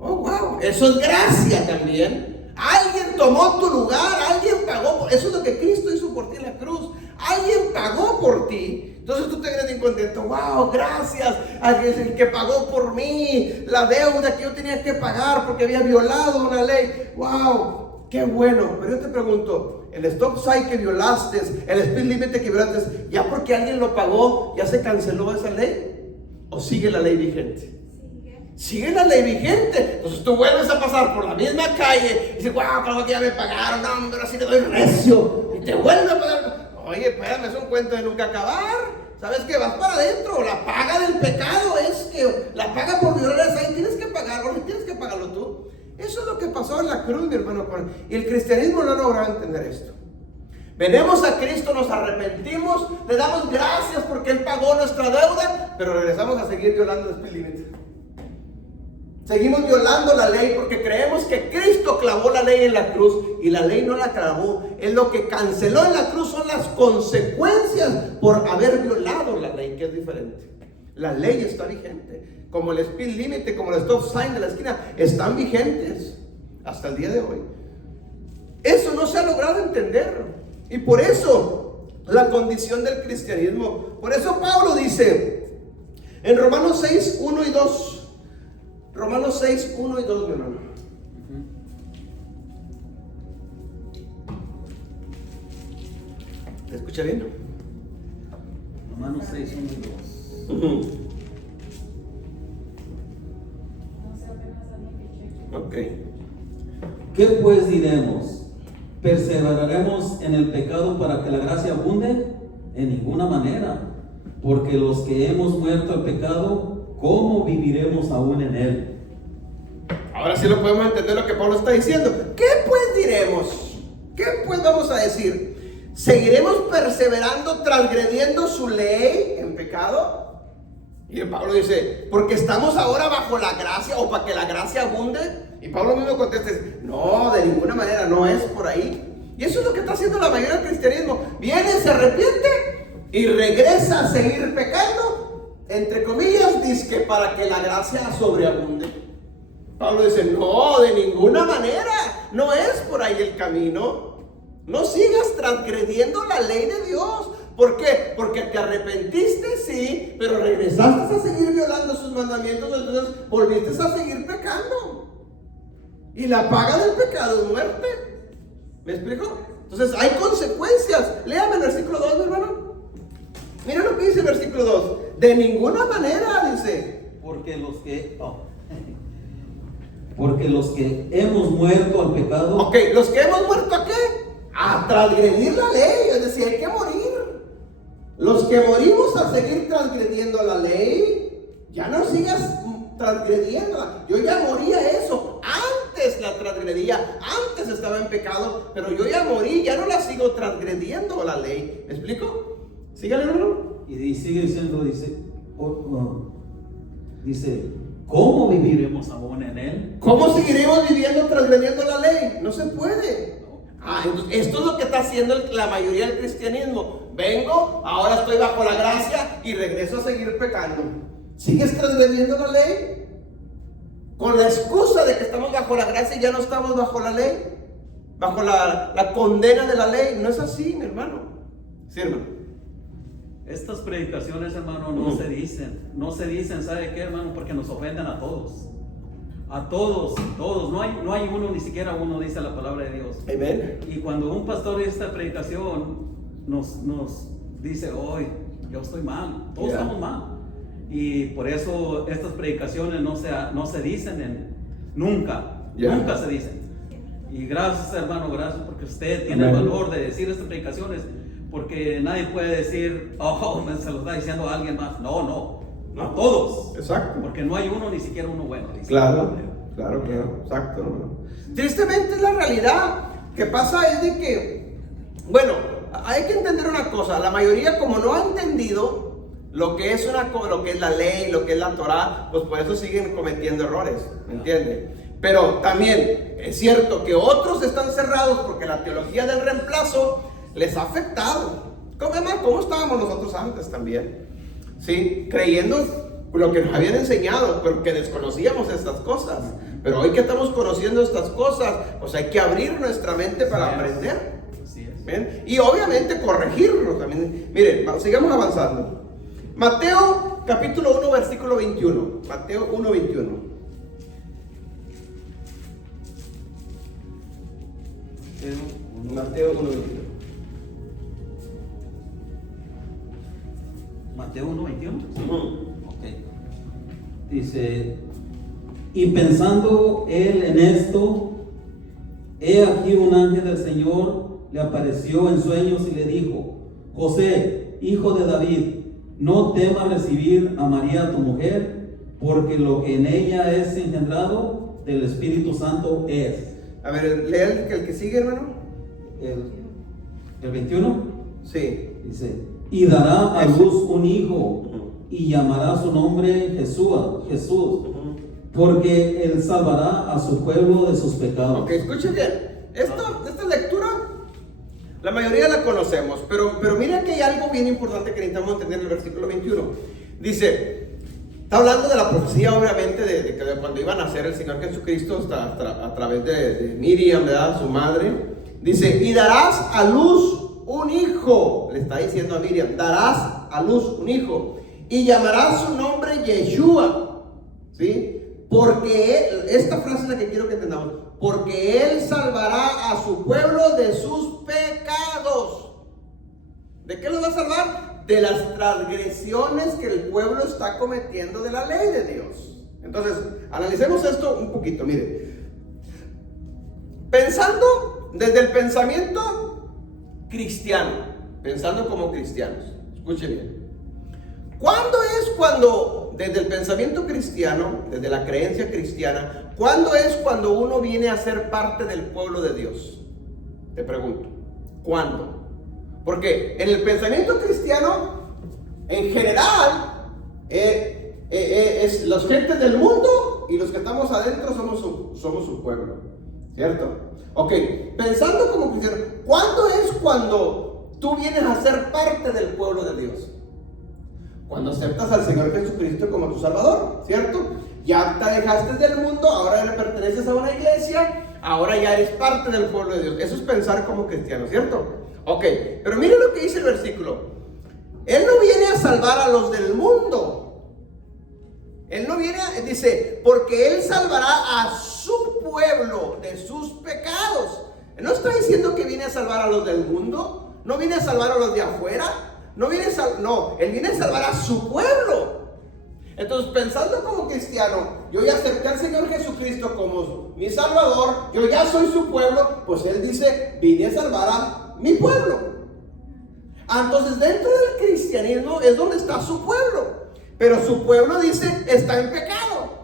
Oh, wow, eso es gracia también. Alguien tomó tu lugar, alguien pagó, eso es lo que Cristo hizo por ti en la cruz. Alguien pagó por ti. Entonces tú te vienes bien contento. Wow, gracias al que pagó por mí la deuda que yo tenía que pagar porque había violado una ley. Wow, qué bueno. Pero yo te pregunto, el stop sign que violaste, el speed limit que violaste, ¿ya porque alguien lo pagó, ya se canceló esa ley? ¿O sigue la ley vigente? Sigue la ley vigente. Entonces tú vuelves a pasar por la misma calle y dices, wow, claro que ya me pagaron, no, pero así le doy recio. Y te vuelve a pagar. Oye, espérame, es un cuento de nunca acabar. ¿Sabes qué? Vas para adentro. La paga del pecado es que la paga por violar esa ley. Tienes que pagarlo, tienes que pagarlo tú. Eso es lo que pasó en la cruz, mi hermano. Y el cristianismo no ha logrado entender esto. Venimos a Cristo, nos arrepentimos, le damos gracias porque Él pagó nuestra deuda, pero regresamos a seguir violando el límite. Seguimos violando la ley porque creemos que Cristo clavó la ley en la cruz y la ley no la clavó. Él lo que canceló en la cruz son las consecuencias por haber violado la ley, que es diferente. La ley está vigente, como el speed limit, como el stop sign de la esquina, están vigentes hasta el día de hoy. Eso no se ha logrado entender y por eso la condición del cristianismo. Por eso Pablo dice en Romanos 6, 1 y 2. Romanos 6, 1 y 2, mi hermano. ¿Te escucha bien? Romanos 6, 1 y 2. Ok. ¿Qué pues diremos? ¿Perseveraremos en el pecado para que la gracia abunde? En ninguna manera, porque los que hemos muerto al pecado, ¿cómo viviremos aún en él? Ahora sí lo podemos entender lo que Pablo está diciendo. ¿Qué pues diremos? ¿Qué pues vamos a decir? ¿Seguiremos perseverando, transgrediendo su ley en pecado? Y Pablo dice, porque estamos ahora bajo la gracia o para que la gracia abunde. Y Pablo mismo contesta, no, de ninguna manera, no es por ahí. Y eso es lo que está haciendo la mayoría del cristianismo. Viene, se arrepiente y regresa a seguir pecando, entre comillas, dice que para que la gracia sobreabunde. Pablo dice, no, de ninguna manera, no es por ahí el camino. No sigas transgrediendo la ley de Dios. ¿Por qué? Porque te arrepentiste, sí, pero regresaste a seguir violando sus mandamientos, entonces volviste a seguir pecando. Y la paga del pecado es muerte. ¿Me explico? Entonces hay consecuencias. Léame el versículo 2, mi hermano. Mira lo que dice el versículo 2. De ninguna manera, dice. Porque los que hemos muerto al pecado. Ok, los que hemos muerto ¿a qué? A transgredir la ley. Es decir, hay que morir. Los que morimos a seguir transgrediendo la ley, ya no sigas transgrediéndola. Yo ya morí a eso. Antes la transgredía, antes estaba en pecado, pero yo ya morí, ya no la sigo transgrediendo la ley. ¿Me explico? Sígale, hermano. Y sigue diciendo, dice, ¿cómo viviremos aún en él? ¿Cómo seguiremos viviendo transgrediendo la ley? No se puede. Entonces, esto es lo que está haciendo la mayoría del cristianismo. Vengo, ahora estoy bajo la gracia y regreso a seguir pecando. ¿Sigues transgrediendo la ley? Con la excusa de que estamos bajo la gracia y ya no estamos bajo la ley, bajo la condena de la ley. No es así, mi hermano. Sí, hermano. Estas predicaciones, hermano, no se dicen, ¿sabe qué, hermano? Porque nos ofenden a todos. a todos, no hay uno, ni siquiera uno, dice la palabra de Dios. Amén. Y cuando un pastor de esta predicación nos dice, hoy yo estoy mal, todos estamos mal. Y por eso estas predicaciones no se dicen nunca se dicen. Y gracias, hermano, gracias porque usted tiene el valor de decir estas predicaciones, porque nadie puede decir, se lo está diciendo a alguien más. No, a todos. Exacto. Porque no hay uno, ni siquiera uno bueno. Claro, exacto. Hermano. Tristemente la realidad que pasa es de que, bueno, hay que entender una cosa, la mayoría como no ha entendido lo que es la ley, lo que es la Torah, pues por eso siguen cometiendo errores, ¿me entiende? Pero también es cierto que otros están cerrados porque la teología del reemplazo les ha afectado. ¿Cómo estábamos nosotros antes también? ¿Sí? Creyendo lo que nos habían enseñado, pero que desconocíamos estas cosas. Pero hoy que estamos conociendo estas cosas, pues hay que abrir nuestra mente para aprender. ¿Ven? Y obviamente corregirlo también. Miren, sigamos avanzando. Mateo capítulo 1 versículo 21. Mateo 1, 21. Mateo 1, 21. Mateo 1, 21. Okay. Dice, y pensando él en esto, he aquí un ángel del Señor le apareció en sueños y le dijo, José, hijo de David, no temas recibir a María tu mujer, porque lo que en ella es engendrado del Espíritu Santo es. A ver, lea el que sigue, hermano. El 21. Sí. Dice, y dará a luz un hijo, y llamará su nombre Jesús, porque él salvará a su pueblo de sus pecados. Ok, escuchen bien. Esta lectura, la mayoría la conocemos, pero mira que hay algo bien importante que necesitamos entender en el versículo 21. Dice, está hablando de la profecía, obviamente, de cuando iba a nacer el Señor Jesucristo a través de Miriam, ¿verdad? Su madre. Dice, y darás a luz un hijo. Le está diciendo a Miriam, darás a luz un hijo. Y llamarás su nombre Yeshua. ¿Sí? Porque esta frase es la que quiero que entendamos. Porque él salvará a su pueblo de sus pecados. ¿De qué los va a salvar? De las transgresiones que el pueblo está cometiendo de la ley de Dios. Entonces, analicemos esto un poquito. Mire, pensando desde el pensamiento cristiano, pensando como cristianos, escuche bien. ¿Cuándo es cuando, desde el pensamiento cristiano, desde la creencia cristiana, cuándo es cuando uno viene a ser parte del pueblo de Dios? Te pregunto, ¿cuándo? Porque en el pensamiento cristiano, en general, es los gentes del mundo y los que estamos adentro somos su pueblo, ¿cierto? Ok, pensando como cristiano, ¿cuándo es cuando tú vienes a ser parte del pueblo de Dios? Cuando aceptas al Señor Jesucristo como tu Salvador, ¿cierto? Ya te dejaste del mundo, ahora le perteneces a una iglesia, ahora ya eres parte del pueblo de Dios. Eso es pensar como cristiano, ¿cierto? Ok, pero mire lo que dice el versículo. Él no viene a salvar a los del mundo. Él no viene dice, porque Él salvará a su pueblo de sus pecados. Él no está diciendo que viene a salvar a los del mundo, no viene a salvar a los de afuera. Él viene a salvar a su pueblo. Entonces, pensando como cristiano, yo ya acepté al Señor Jesucristo como mi Salvador, yo ya soy su pueblo, pues Él dice, vine a salvar a mi pueblo. Entonces, dentro del cristianismo es donde está su pueblo, pero su pueblo dice, está en pecado.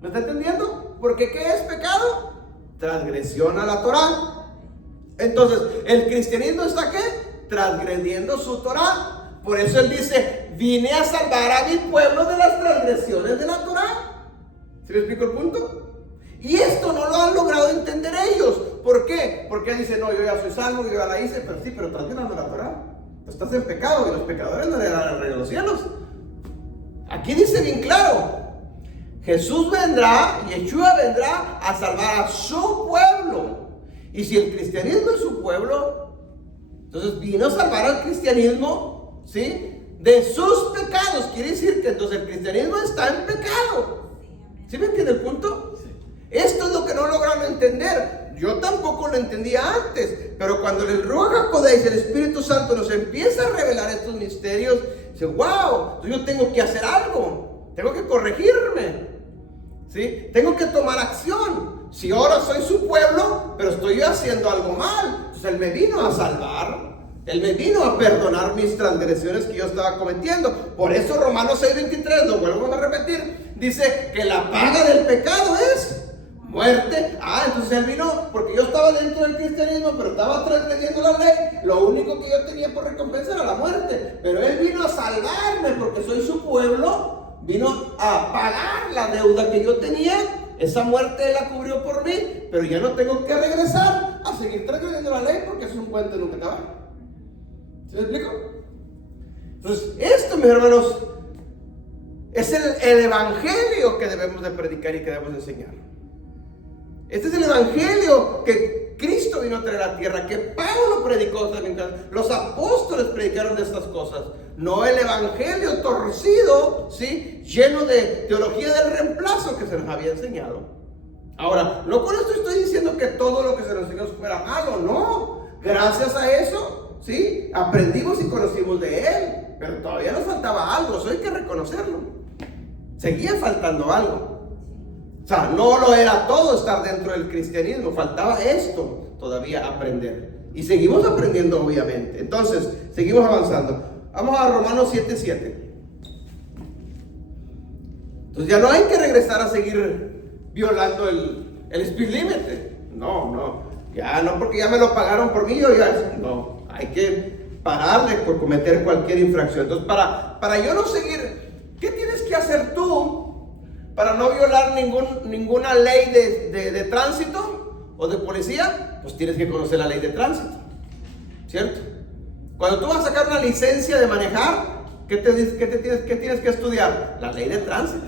¿Me está entendiendo? Porque ¿qué es pecado? Transgresión a la Torah. Entonces, el cristianismo está ¿qué? Transgrediendo su Torah. Por eso él dice, vine a salvar a mi pueblo de las transgresiones de la Torah. ¿Sí me explico el punto? Y esto no lo han logrado entender ellos. ¿Por qué? Porque él dice, no, yo ya soy salvo, yo ya la hice, pero sí, pero estás violando la Torah. Estás en pecado y los pecadores no le dan el reino de los cielos. Aquí dice bien claro, Jesús vendrá, Yeshua vendrá a salvar a su pueblo. Y si el cristianismo es su pueblo, entonces vino a salvar al cristianismo, ¿sí? De sus pecados. Quiere decir que entonces el cristianismo está en pecado. ¿Sí me entiende el punto? Sí. Esto es lo que no lograron entender. Yo tampoco lo entendía antes, pero cuando el Ruach HaKodesh, el Espíritu Santo, nos empieza a revelar estos misterios, dice, wow, yo tengo que hacer algo, tengo que corregirme, ¿sí? Tengo que tomar acción. Si ahora soy su pueblo, pero estoy yo haciendo algo mal, pues Él me vino a salvar, Él me vino a perdonar mis transgresiones que yo estaba cometiendo. Por eso Romanos 6:23, lo vuelvo a repetir, dice que la paga del pecado es muerte. Entonces Él vino, porque yo estaba dentro del cristianismo, pero estaba transgrediendo la ley. Lo único que yo tenía por recompensa era la muerte. Pero Él vino a salvarme porque soy su pueblo. Vino a pagar la deuda que yo tenía. Esa muerte Él la cubrió por mí. Pero ya no tengo que regresar a seguir transgrediendo la ley, porque es un puente nunca acaba. ¿Se me explico? Entonces, esto, mis hermanos, es el evangelio que debemos de predicar y que debemos de enseñar. Este es el evangelio que Cristo vino a traer a la tierra, que Pablo predicó también. Los apóstoles predicaron de estas cosas. No el evangelio torcido, ¿sí? Lleno de teología del reemplazo que se nos había enseñado. Ahora, no con esto estoy diciendo que todo lo que se nos enseñó fuera malo, no. Gracias a eso, ¿sí? Aprendimos y conocimos de Él. Pero todavía nos faltaba algo, eso hay que reconocerlo. Seguía faltando algo. O sea, no lo era todo estar dentro del cristianismo, faltaba esto todavía aprender. Y seguimos aprendiendo, obviamente. Entonces, seguimos avanzando. Vamos a Romanos 7:7. Entonces ya no hay que regresar a seguir violando el speed limit. No. Ya no, porque ya me lo pagaron por mí, no. Hay que pararle por cometer cualquier infracción. Entonces, para yo no seguir, ¿qué tienes que hacer tú para no violar ninguna ley de tránsito o de policía? Pues tienes que conocer la ley de tránsito, ¿cierto? Cuando tú vas a sacar una licencia de manejar, ¿qué tienes que estudiar? La ley de tránsito.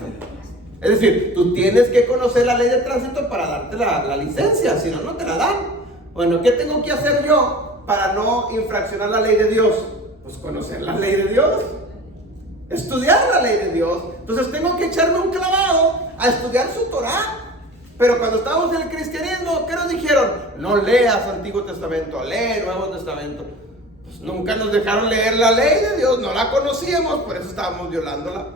Es decir, tú tienes que conocer la ley de tránsito para darte la licencia, si no, no te la dan. Bueno, ¿qué tengo que hacer yo para no infraccionar la ley de Dios? Pues conocer la ley de Dios. Estudiar la ley de Dios. Entonces tengo que echarme un clavado a estudiar su Torah. Pero cuando estábamos en el cristianismo, ¿qué nos dijeron? No leas Antiguo Testamento, lee Nuevo Testamento. Pues nunca nos dejaron leer la ley de Dios, no la conocíamos, por eso estábamos violándola.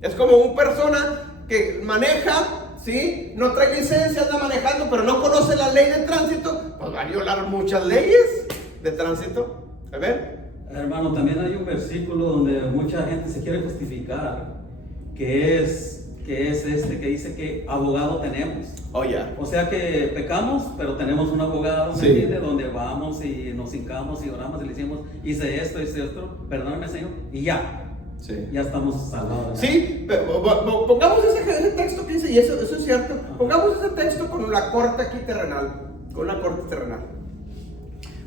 Es como una persona que maneja, ¿sí? No trae licencia, anda manejando, pero no conoce la ley de tránsito, pues va a violar muchas leyes de tránsito. ¿A ver? Hermano, también hay un versículo donde mucha gente se quiere justificar, que dice que abogado tenemos. Oh, ya. O sea que pecamos, pero tenemos un abogado, ¿me entiende? Donde vamos y nos hincamos y oramos y le decimos, hice esto, perdóname, Señor, y ya. Sí. Ya estamos salvados. Sí, pero pongamos ese texto que dice, y eso es cierto, pongamos ese texto con una corte aquí terrenal, con una corte terrenal.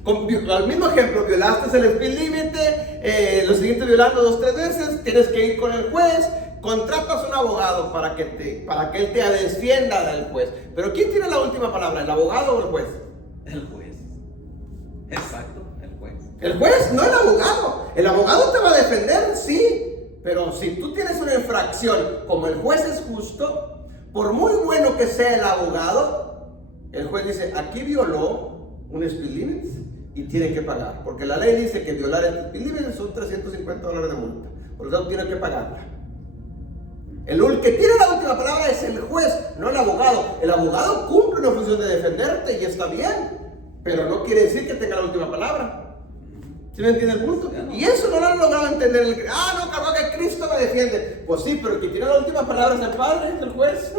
Al mismo ejemplo, violaste el speed límite, lo siguiente violando 2 o 3 veces, tienes que ir con el juez, contratas un abogado para que él te defienda del juez. Pero ¿quién tiene la última palabra, el abogado o el juez? El juez. Exacto, el juez. El juez, no el abogado. El abogado te va a defender, sí, pero si tú tienes una infracción, como el juez es justo, por muy bueno que sea el abogado, el juez dice, aquí violó un speed limit y tiene que pagar, porque la ley dice que violar el speed limit son $350 de multa, por lo tanto tiene que pagarla. El que tiene la última palabra es el juez, no el abogado. El abogado cumple una función de defenderte y está bien, pero no quiere decir que tenga la última palabra. ¿Sí me entiende el punto? Y eso no lo han logrado entender. No, cabrón, que Cristo me defiende. Pues sí, pero el que tiene la última palabra es el Padre, es el juez.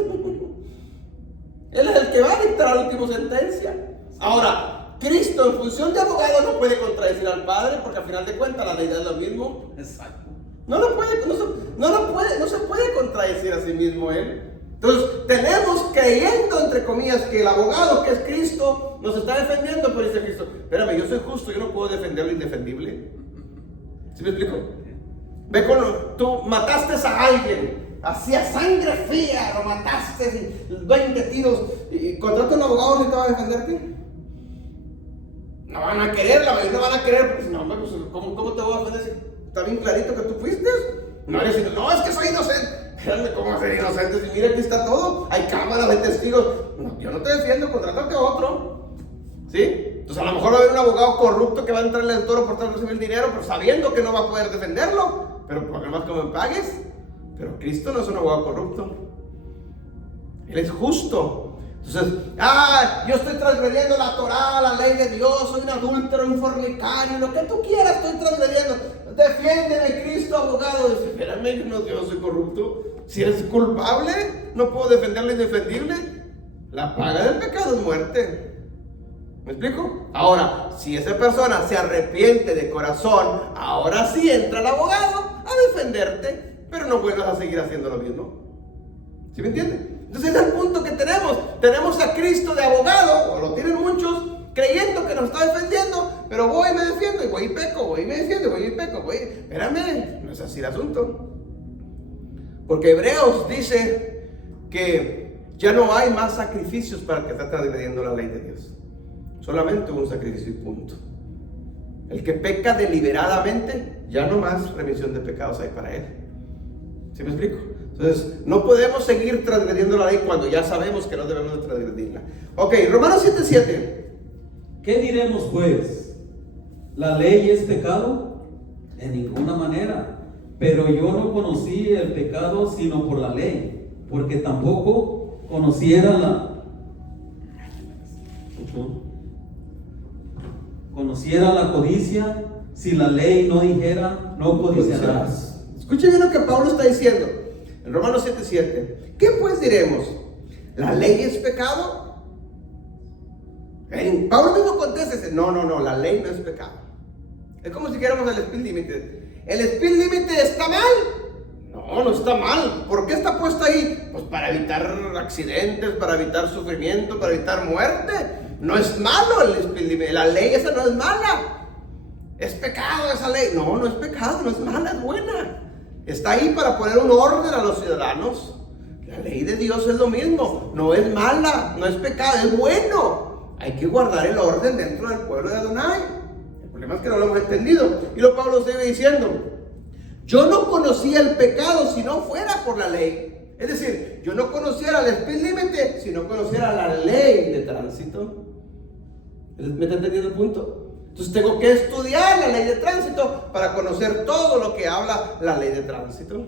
Él es el que va a dictar la última sentencia. Ahora, Cristo en función de abogado no puede contradecir al Padre, porque al final de cuentas la ley es lo mismo. Exacto. No se puede contradecir a sí mismo él. Entonces tenemos, creyendo entre comillas, que el abogado, que es Cristo, nos está defendiendo, pero dice Cristo, espérame, yo soy justo, yo no puedo defender lo indefendible. ¿Sí me explico? Ve con, tú mataste a alguien, hacía sangre fría, lo mataste, 20 tiros, y contrata un abogado, ¿no te va a defenderte? No van a querer, no van a querer, pues no, pues, ¿cómo te voy a defender? Está bien clarito que tú fuiste. No, es que soy inocente. ¿Cómo ser inocentes? Y mira, aquí está todo. Hay cámaras, hay testigos. No, yo no te defiendo, contrátate a otro. ¿Sí? Entonces a lo mejor va a haber un abogado corrupto que va a entrarle al toro por tal recibir dinero, pero sabiendo que no va a poder defenderlo. Pero por lo más que me pagues. Pero Cristo no es un abogado corrupto. Él es justo. Entonces, yo estoy transgrediendo la Torá, la ley de Dios, soy un adúltero, un fornicario, lo que tú quieras estoy transgrediendo. Defiéndeme, Cristo, abogado. Dice, espérame, yo no soy corrupto. Si eres culpable, no puedo defender lo indefendible. La paga del pecado es muerte. ¿Me explico? Ahora, si esa persona se arrepiente de corazón, ahora sí entra el abogado a defenderte, pero no vuelvas a seguir haciendo lo mismo. ¿Sí me entienden? Entonces ese es el punto que tenemos. Tenemos a Cristo de abogado, o lo tienen muchos, creyendo que nos está defendiendo, pero voy y me defiendo, y voy y peco, voy y me defiendo, voy y peco, Espérame, no es así el asunto. Porque Hebreos dice que ya no hay más sacrificios para el que está transgrediendo la ley de Dios. Solamente un sacrificio y punto. El que peca deliberadamente, ya no más remisión de pecados hay para él. ¿Sí me explico? Entonces, no podemos seguir transgrediendo la ley cuando ya sabemos que no debemos de transgredirla. Ok, Romanos 7:7. ¿Qué diremos pues? ¿La ley es pecado? En ninguna manera. Pero yo no conocí el pecado sino por la ley, porque tampoco conociera la codicia si la ley no dijera no codiciarás. Escuchen bien lo que Pablo está diciendo en Romanos 7:7. ¿Qué pues diremos? ¿La ley es pecado? Pablo mismo contesta, dice, no, la ley no es pecado. Es como si dijéramos el speed limit. ¿El speed limit está mal? No está mal. ¿Por qué está puesto ahí? Pues para evitar accidentes, para evitar sufrimiento, para evitar muerte. No es malo el speed limit. La ley esa no es mala. ¿Es pecado esa ley? No es pecado, no es mala, es buena. Está ahí para poner un orden a los ciudadanos. La ley de Dios es lo mismo. No es mala, no es pecado, es bueno. Hay que guardar el orden dentro del pueblo de Adonai. El problema es que no lo hemos entendido. Y lo Pablo sigue diciendo, yo no conocía el pecado si no fuera por la ley. Es decir, yo no conociera el speed limit si no conociera la ley de tránsito. ¿Me está entendiendo el punto? Entonces tengo que estudiar la ley de tránsito para conocer todo lo que habla la ley de tránsito.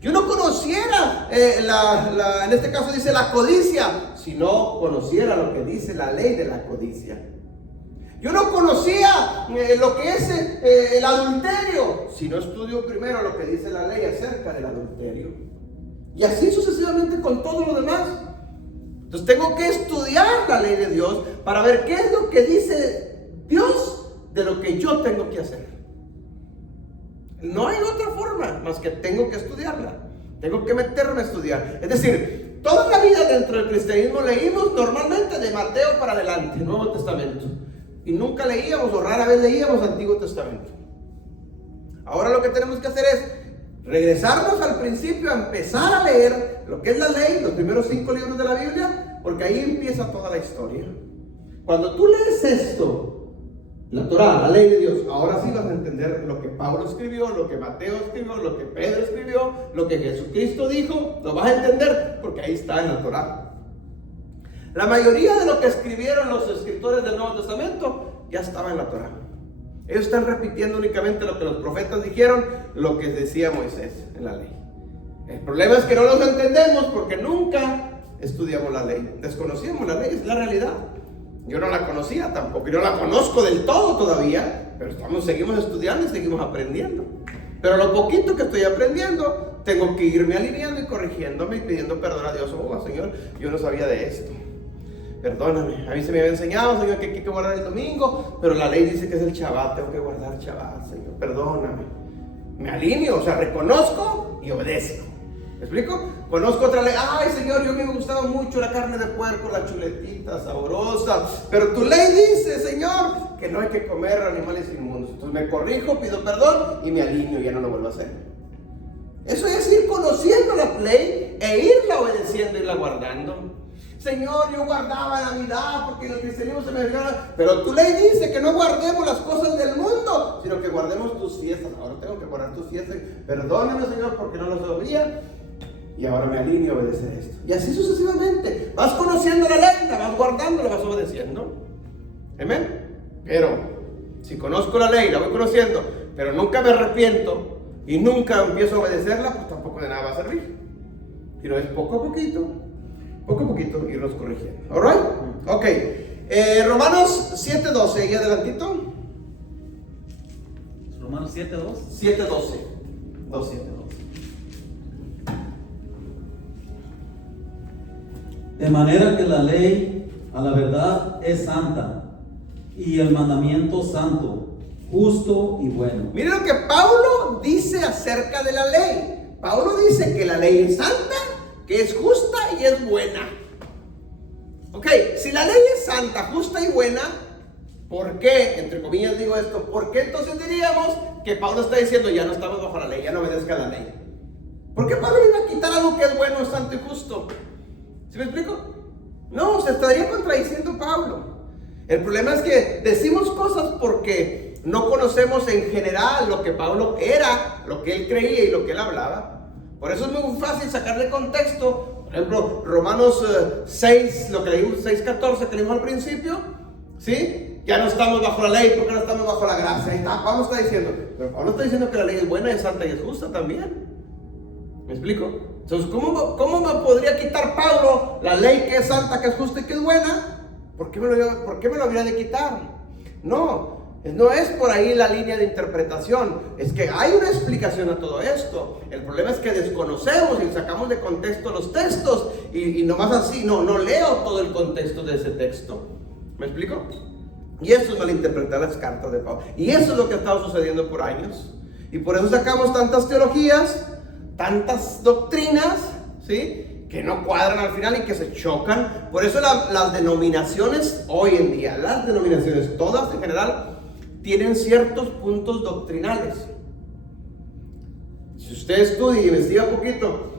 Yo no conociera, en este caso dice la codicia, si no conociera lo que dice la ley de la codicia. Yo no conocía lo que es el adulterio, si no estudio primero lo que dice la ley acerca del adulterio. Y así sucesivamente con todo lo demás. Entonces tengo que estudiar la ley de Dios para ver qué es lo que dice Dios de lo que yo tengo que hacer. No hay otra forma más que tengo que estudiarla. Tengo que meterme a estudiar. Es decir, toda la vida dentro del cristianismo leímos normalmente de Mateo para adelante, Nuevo Testamento. Y nunca leíamos, o rara vez leíamos Antiguo Testamento. Ahora lo que tenemos que hacer es regresarnos al principio, a empezar a leer lo que es la ley, los primeros 5 libros de la Biblia, porque ahí empieza toda la historia. Cuando tú lees esto, la Torá, la ley de Dios, ahora sí vas a entender lo que Pablo escribió, lo que Mateo escribió, lo que Pedro escribió, lo que Jesucristo dijo, lo vas a entender porque ahí está en la Torá. La mayoría de lo que escribieron los escritores del Nuevo Testamento ya estaba en la Torá. Ellos están repitiendo únicamente lo que los profetas dijeron, lo que decía Moisés en la ley. El problema es que no los entendemos porque nunca estudiamos la ley, desconocíamos la ley, es la realidad. Yo no la conocía tampoco, yo no la conozco del todo todavía, pero seguimos estudiando y seguimos aprendiendo. Pero lo poquito que estoy aprendiendo, tengo que irme alineando y corrigiéndome y pidiendo perdón a Dios. Oh, Señor, yo no sabía de esto. Perdóname, a mí se me había enseñado, Señor, que hay que guardar el domingo, pero la ley dice que es el Shabbat, tengo que guardar Shabbat, Señor, perdóname. Me alineo, o sea, reconozco y obedezco. ¿Me explico? Conozco otra ley. Ay, Señor, yo a mí me gustaba mucho la carne de puerco, la chuletita sabrosa, pero tu ley dice, Señor, que no hay que comer animales inmundos. Entonces me corrijo, pido perdón y me alineo y ya no lo vuelvo a hacer. Eso es ir conociendo la ley e irla obedeciendo, irla guardando. Señor, yo guardaba la Navidad porque en el cristianismo se me olvidaba, pero tu ley dice que no guardemos las cosas del mundo, sino que guardemos tus fiestas. Ahora tengo que guardar tus fiestas. Perdóname, Señor, porque no lo sabía. y ahora me alineo a obedecer esto. Y así sucesivamente. Vas conociendo la ley, la vas guardando, la vas obedeciendo. Amén. Pero si conozco la ley, la voy conociendo, pero nunca me arrepiento y nunca empiezo a obedecerla, pues tampoco de nada va a servir. Y no es poco a poquito irnos corrigiendo. ¿Alright? Ok. Romanos 7:12, y adelantito. Romanos 7:2. 7:12. 2:7. De manera que la ley, a la verdad, es santa, y el mandamiento santo, justo y bueno. Mire lo que Pablo dice acerca de la ley. Pablo dice que la ley es santa, que es justa y es buena. Ok, si la ley es santa, justa y buena, ¿por qué? Entre comillas digo esto, ¿por qué entonces diríamos que Pablo está diciendo ya no estamos bajo la ley, ya no obedezca la ley? ¿Por qué Pablo iba a quitar algo que es bueno, santo y justo? ¿Sí me explico? No, se estaría contradiciendo Pablo. El problema es que decimos cosas porque no conocemos en general lo que Pablo era, lo que él creía y lo que él hablaba. Por eso es muy fácil sacarle contexto. Por ejemplo, Romanos 6, lo que leímos, 6:14 que leímos al principio, ¿sí? Ya no estamos bajo la ley, porque no estamos bajo la gracia. Ahí está, Pablo está diciendo, pero Pablo está diciendo que la ley es buena, es santa y es justa también. ¿Me explico? Entonces, ¿cómo me podría quitar Pablo la ley que es santa, que es justa y que es buena? ¿Por qué me lo habría de quitar? No es por ahí la línea de interpretación. Es que hay una explicación a todo esto. El problema es que desconocemos y sacamos de contexto los textos y nomás así, no leo todo el contexto de ese texto. ¿Me explico? Y eso es malinterpretar las cartas de Pablo. Y eso es lo que ha estado sucediendo por años. Y por eso sacamos tantas teologías, tantas doctrinas, ¿sí?, que no cuadran al final y que se chocan. Por eso las denominaciones hoy en día, las denominaciones todas en general, tienen ciertos puntos doctrinales. Si usted estudia y investiga un poquito,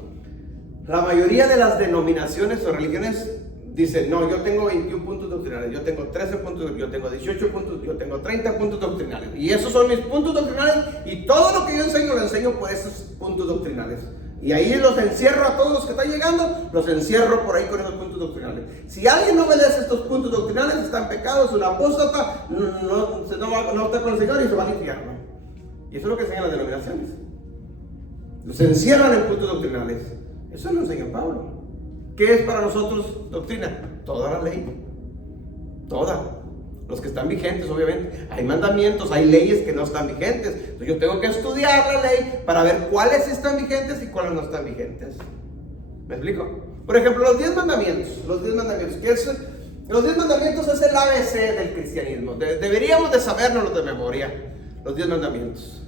la mayoría de las denominaciones o religiones dicen, no, yo tengo 21 puntos doctrinales, yo tengo 13 puntos, yo tengo 18 puntos, yo tengo 30 puntos doctrinales. Y esos son mis puntos doctrinales y todo lo que yo enseño lo enseño por esos puntos doctrinales. Y ahí los encierro a todos los que están llegando, los encierro por ahí con esos puntos doctrinales. Si alguien no obedece estos puntos doctrinales, está en pecado, es un apóstata, no está con el Señor y se va al infierno. Y eso es lo que enseñan las denominaciones. Los encierran en puntos doctrinales. Eso lo enseña Pablo. ¿Qué es para nosotros doctrina? Toda la ley. Toda. Los que están vigentes, obviamente. Hay mandamientos, hay leyes que no están vigentes. Entonces yo tengo que estudiar la ley para ver cuáles están vigentes y cuáles no están vigentes. ¿Me explico? Por ejemplo, los 10 mandamientos. Los 10 mandamientos. Los 10 mandamientos es el ABC del cristianismo. Deberíamos de sabernos de memoria. Los 10 mandamientos.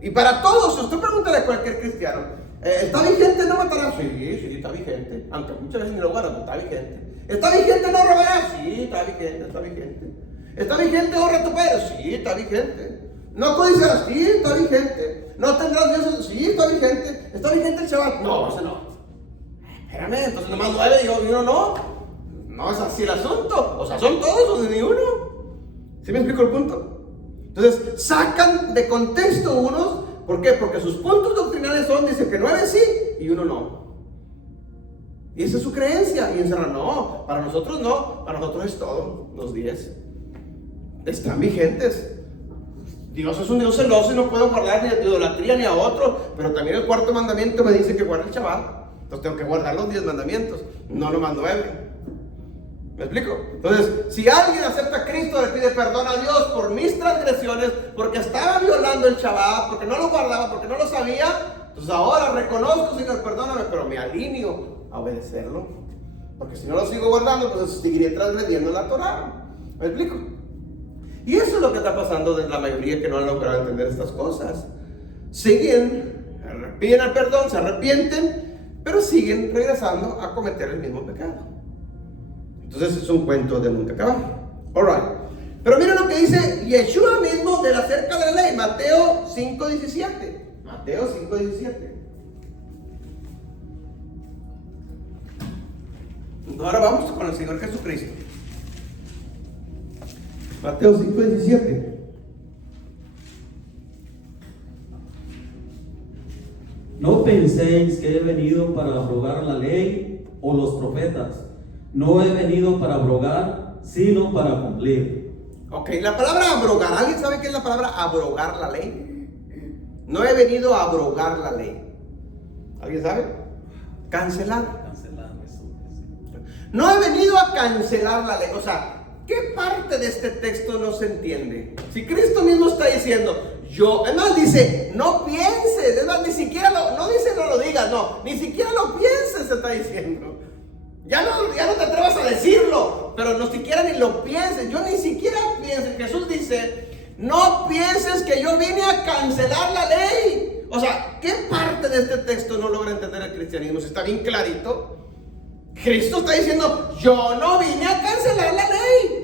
Y para todos, si usted pregunta a cualquier cristiano, ¿está vigente no matarás? Sí, está vigente. Aunque muchas veces ni lo guardan, está vigente. ¿Está vigente no robarás? Sí, está vigente. ¿Está vigente honra a tu padre? Sí, está vigente. ¿No codiciarás? Sí, está vigente. ¿No tendrás dioses? Sí, está vigente. ¿Está vigente el Shabbat? No, ese no. Espérame, entonces nomás 9 y uno no. No es así el asunto. O sea, son todos o ni uno. ¿Sí me explico el punto? Entonces, sacan de contexto unos. ¿Por qué? Porque sus puntos doctrinales son, dicen que 9 sí y uno no. Y esa es su creencia. Y encerran, no, para nosotros no, para nosotros es todo, los 10. Están vigentes. Dios es un Dios celoso y no puedo guardar ni a idolatría ni a otro. Pero también el cuarto mandamiento me dice que guarde el Shabbat. Entonces tengo que guardar los 10 mandamientos, no nomás 9. ¿Me explico? Entonces, si alguien acepta a Cristo, le pide perdón a Dios por mis transgresiones, porque estaba violando el Shabbat, porque no lo guardaba, porque no lo sabía, entonces ahora reconozco, Señor, perdóname, pero me alineo a obedecerlo. Porque si no lo sigo guardando, pues seguiré transgrediendo la Torah. ¿Me explico? Y eso es lo que está pasando de la mayoría que no han logrado entender estas cosas. Siguen, piden el perdón, se arrepienten, pero siguen regresando a cometer el mismo pecado. Entonces es un cuento de nunca acabar. Alright. Pero miren lo que dice Yeshua mismo de acerca de la ley. Mateo 5:17. Mateo 5:17. Ahora vamos con el Señor Jesucristo. Mateo 5:17. No penséis que he venido para abrogar la ley o los profetas. No he venido para abrogar, sino para cumplir. Ok, la palabra abrogar, ¿alguien sabe qué es la palabra abrogar la ley? No he venido a abrogar la ley. ¿Alguien sabe? Cancelar. Cancelar eso. No he venido a cancelar la ley. O sea, ¿qué parte de este texto no se entiende? Si Cristo mismo está diciendo, además dice, no pienses, además ni siquiera no dice no lo digas, no, ni siquiera lo pienses, se está diciendo. Ya no te atrevas a decirlo, pero no siquiera ni lo pienses. Yo ni siquiera pienso. Jesús dice, no pienses que yo vine a cancelar la ley. O sea, ¿qué parte de este texto no logra entender el cristianismo? Si está bien clarito. Cristo está diciendo, yo no vine a cancelar la ley.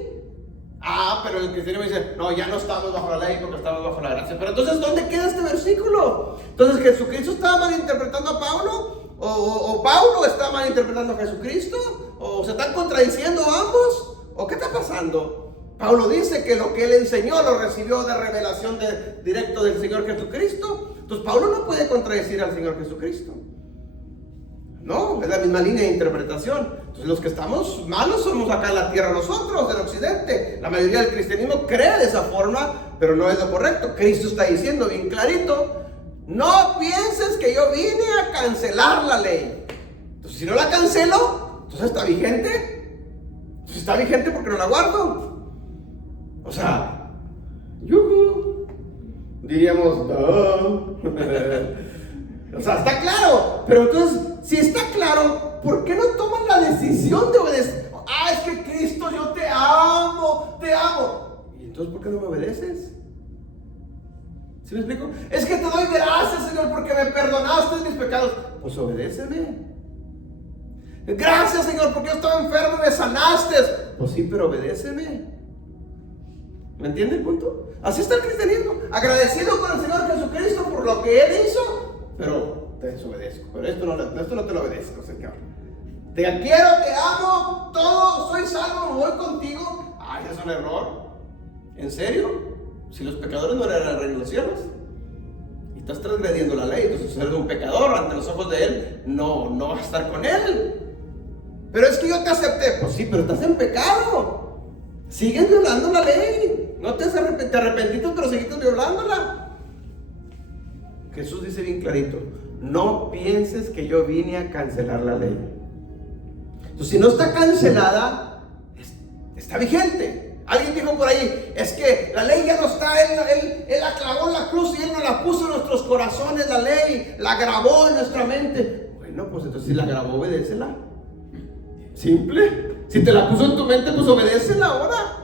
Pero el cristianismo dice, no, ya no estamos bajo la ley porque estamos bajo la gracia. Pero entonces, ¿dónde queda este versículo? Entonces, ¿Jesucristo estaba malinterpretando a Pablo? ¿O Pablo está malinterpretando a Jesucristo? ¿O se están contradiciendo ambos? ¿O qué está pasando? Pablo dice que lo que él enseñó lo recibió de revelación directo del Señor Jesucristo. Entonces Pablo no puede contradecir al Señor Jesucristo. No, es la misma línea de interpretación. Entonces los que estamos malos somos acá en la tierra nosotros, del occidente. La mayoría del cristianismo cree de esa forma, pero no es lo correcto. Cristo está diciendo bien clarito, no pienses que yo vine a cancelar la ley. Entonces si no la cancelo, entonces está vigente. Entonces está vigente porque no la guardo. O sea, yuhu, diríamos, no. O sea, está claro. Pero entonces, si está claro, ¿por qué no toman la decisión de obedecer? Es que Cristo, yo te amo, te amo. ¿Y entonces por qué no me obedeces? ¿Sí me explico? Es que te doy gracias, Señor, porque me perdonaste mis pecados. Pues obedéceme. Gracias, Señor, porque yo estaba enfermo y me sanaste. Pues sí, pero obedéceme. ¿Me entiende el punto? Así está el cristianismo. Agradecido con el Señor Jesucristo por lo que Él hizo, pero te desobedezco. Pero esto no te lo obedezco, Señor. Te quiero, te amo, todo, soy salvo, me voy contigo. Es un error. ¿En serio? Si los pecadores no eran el reino de los cielos y estás transgrediendo la ley, entonces eres un pecador ante los ojos de Él, no vas a estar con Él. Pero es que yo te acepté. Pues sí, pero estás en pecado. Sigues violando la ley. No te arrepentiste, pero seguiste violándola. Jesús dice bien clarito, no pienses que yo vine a cancelar la ley. Entonces, si no está cancelada, está vigente. Alguien dijo por ahí, es que la ley ya no está, Él la clavó en la cruz y Él nos la puso en nuestros corazones, la ley, la grabó en nuestra mente. Bueno, pues entonces si la grabó, obedécela. Simple. Si te la puso en tu mente, pues obedécela ahora.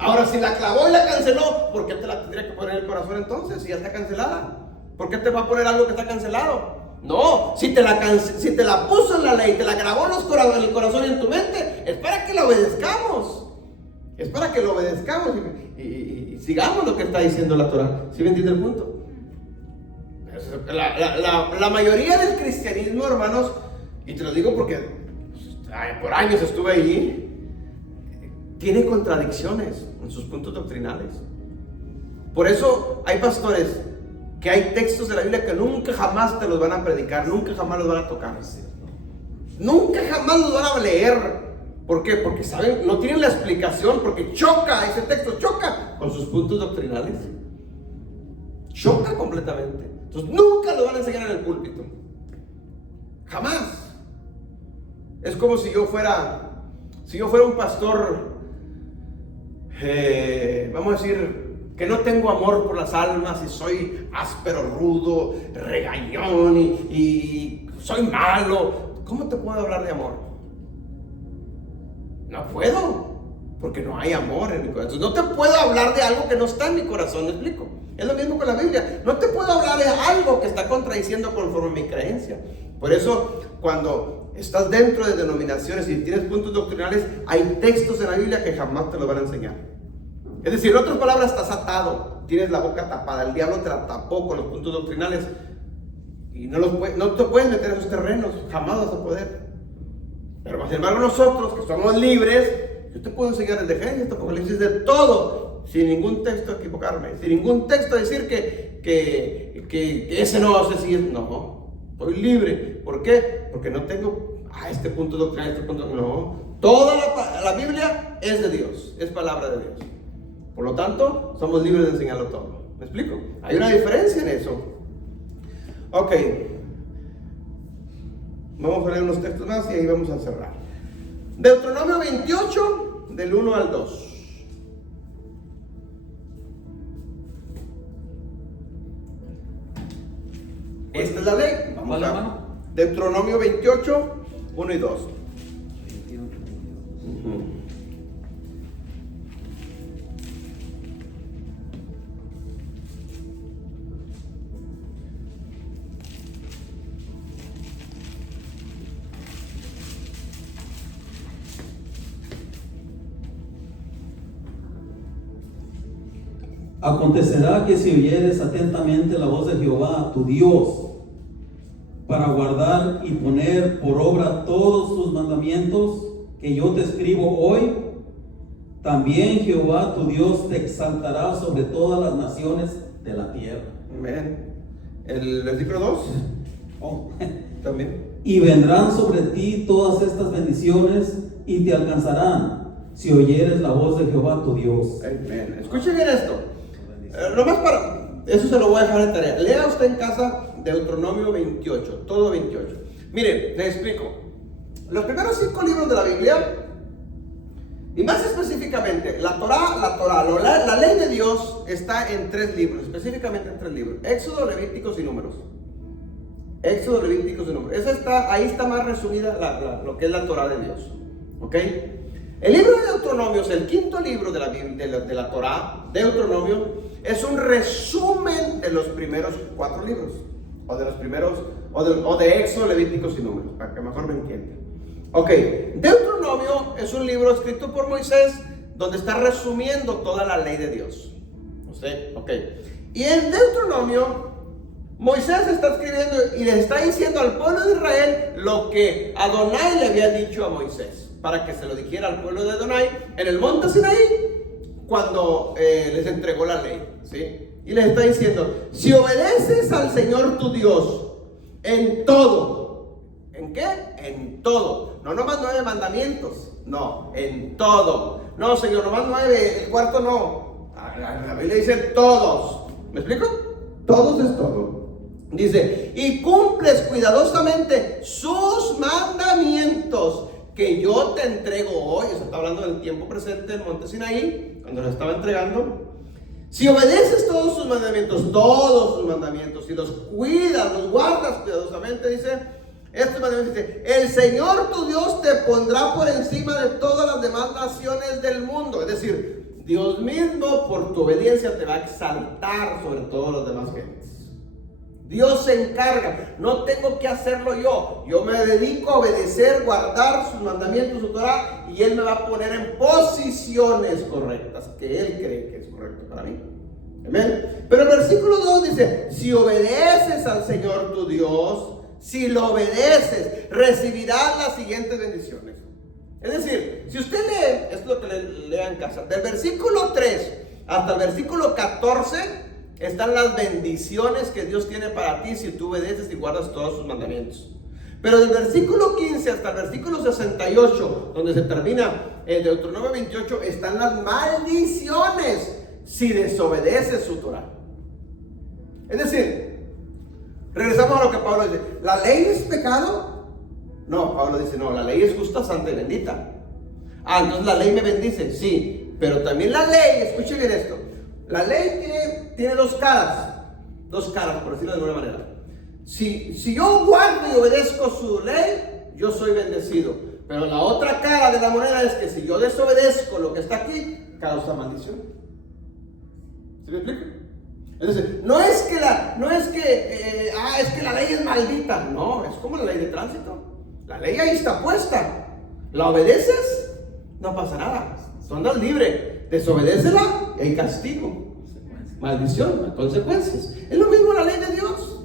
Ahora, si la clavó y la canceló, ¿por qué te la tendría que poner en el corazón entonces? Si ya está cancelada. ¿Por qué te va a poner algo que está cancelado? No, si te la puso en la ley, te la grabó en el corazón y en tu mente, es para que la obedezcamos. Es para que lo obedezcamos y sigamos lo que está diciendo la Torah. ¿Sí me entiende el punto? La mayoría del cristianismo, hermanos, y te lo digo porque por años estuve allí, tiene contradicciones en sus puntos doctrinales. Por eso hay pastores que hay textos de la Biblia que nunca jamás te los van a predicar, nunca jamás los van a tocar. Nunca jamás los van a leer. ¿Por qué? Porque saben, no tienen la explicación, porque ese texto choca con sus puntos doctrinales. Choca completamente. Entonces nunca lo van a enseñar en el púlpito. Jamás. Es como si yo fuera un pastor, vamos a decir, que no tengo amor por las almas y soy áspero, rudo, regañón y soy malo. ¿Cómo te puedo hablar de amor? No puedo, porque no hay amor en mi corazón. No te puedo hablar de algo que no está en mi corazón, ¿me explico? Es lo mismo con la Biblia. No te puedo hablar de algo que está contradiciendo conforme a mi creencia. Por eso, cuando estás dentro de denominaciones y tienes puntos doctrinales, hay textos en la Biblia que jamás te lo van a enseñar. Es decir, en otras palabras, estás atado, tienes la boca tapada, el diablo te la tapó con los puntos doctrinales y no te puedes meter en esos terrenos, jamás vas a poder. Pero sin embargo nosotros que somos libres, yo te puedo enseñar desde Génesis hasta Apocalipsis de todo, sin ningún texto equivocarme, sin ningún texto decir que ese no sé si es, no. Estoy libre. ¿Por qué? Porque no tengo este punto doctrinal, este punto. No. Toda la Biblia es de Dios, es palabra de Dios. Por lo tanto, somos libres de enseñarlo todo. ¿Me explico? Hay una diferencia en eso. Ok. Vamos a leer unos textos más y ahí vamos a cerrar. Deuteronomio 28, del 1 al 2. Esta es la ley. Vamos a Deuteronomio 28, 1 y 2. Acontecerá que si oyeres atentamente la voz de Jehová, tu Dios, para guardar y poner por obra todos sus mandamientos que yo te escribo hoy, también Jehová tu Dios te exaltará sobre todas las naciones de la tierra. Amén. El versículo 2. Oh. También. Y vendrán sobre ti todas estas bendiciones y te alcanzarán si oyeres la voz de Jehová tu Dios. Amén. Escuche bien esto. Nomás para eso se lo voy a dejar de tarea. Lea usted en casa Deuteronomio 28, todo 28. Miren, les explico. Los primeros 5 libros de la Biblia, y más específicamente, la Torá, la ley de Dios está en 3 libros, específicamente en 3 libros: Éxodo, Levíticos y Números. Éxodo, Levíticos y Números. Ahí está más resumida lo que es la Torá de Dios. ¿Ok? El libro de Deuteronomio es el 5.º libro de la Biblia, de la Torá. Deuteronomio es un resumen de los primeros 4 libros, o de los primeros, o de Éxodo, Levíticos y Números, para que mejor me entiendan. Ok, Deuteronomio es un libro escrito por Moisés, donde está resumiendo toda la ley de Dios. Ok. Y en Deuteronomio, Moisés está escribiendo y le está diciendo al pueblo de Israel lo que Adonai le había dicho a Moisés, para que se lo dijera al pueblo de Adonai en el monte Sinaí, cuando les entregó la ley, ¿sí? Y les está diciendo: si obedeces al Señor tu Dios en todo. ¿En qué? En todo. No nomás 9 mandamientos, no, en todo. No, Señor, nomás 9, el cuarto no. La Biblia dice todos. ¿Me explico? Todos es todo. Dice: y cumples cuidadosamente sus mandamientos que yo te entrego hoy. Eso está hablando del tiempo presente del monte Sinaí, cuando los estaba entregando. Si obedeces todos sus mandamientos, y los cuidas, los guardas cuidadosamente, dice, estos mandamientos, dice: el Señor tu Dios te pondrá por encima de todas las demás naciones del mundo. Es decir, Dios mismo por tu obediencia te va a exaltar sobre todos los demás gentes. Dios se encarga, no tengo que hacerlo yo. Yo me dedico a obedecer, guardar sus mandamientos, su Torah, y Él me va a poner en posiciones correctas, que Él cree que es correcto para mí. Amén. Pero el versículo 2 dice: si obedeces al Señor tu Dios, si lo obedeces, recibirás las siguientes bendiciones. Es decir, si usted lee, esto es lo que lea en casa, del versículo 3 hasta el versículo 14, están las bendiciones que Dios tiene para ti si tú obedeces y guardas todos sus mandamientos. Pero del versículo 15 hasta el versículo 68, donde se termina el Deuteronomio 28, están las maldiciones si desobedeces su Torah. Es decir, regresamos a lo que Pablo dice: ¿la ley es pecado? No, Pablo dice: no, la ley es justa, santa y bendita. Entonces la ley me bendice, sí, pero también la ley, escuche bien esto, la ley tiene dos caras, por decirlo de alguna manera. Si yo guardo y obedezco su ley, yo soy bendecido. Pero la otra cara de la moneda es que si yo desobedezco lo que está aquí, causa maldición. ¿Sí me explico? Entonces, no es que la ley es maldita. No, es como la ley de tránsito. La ley ahí está puesta. ¿La obedeces? No pasa nada. Tú andas libre. Desobedécela y hay castigo. Maldición, consecuencias. Es lo mismo la ley de Dios.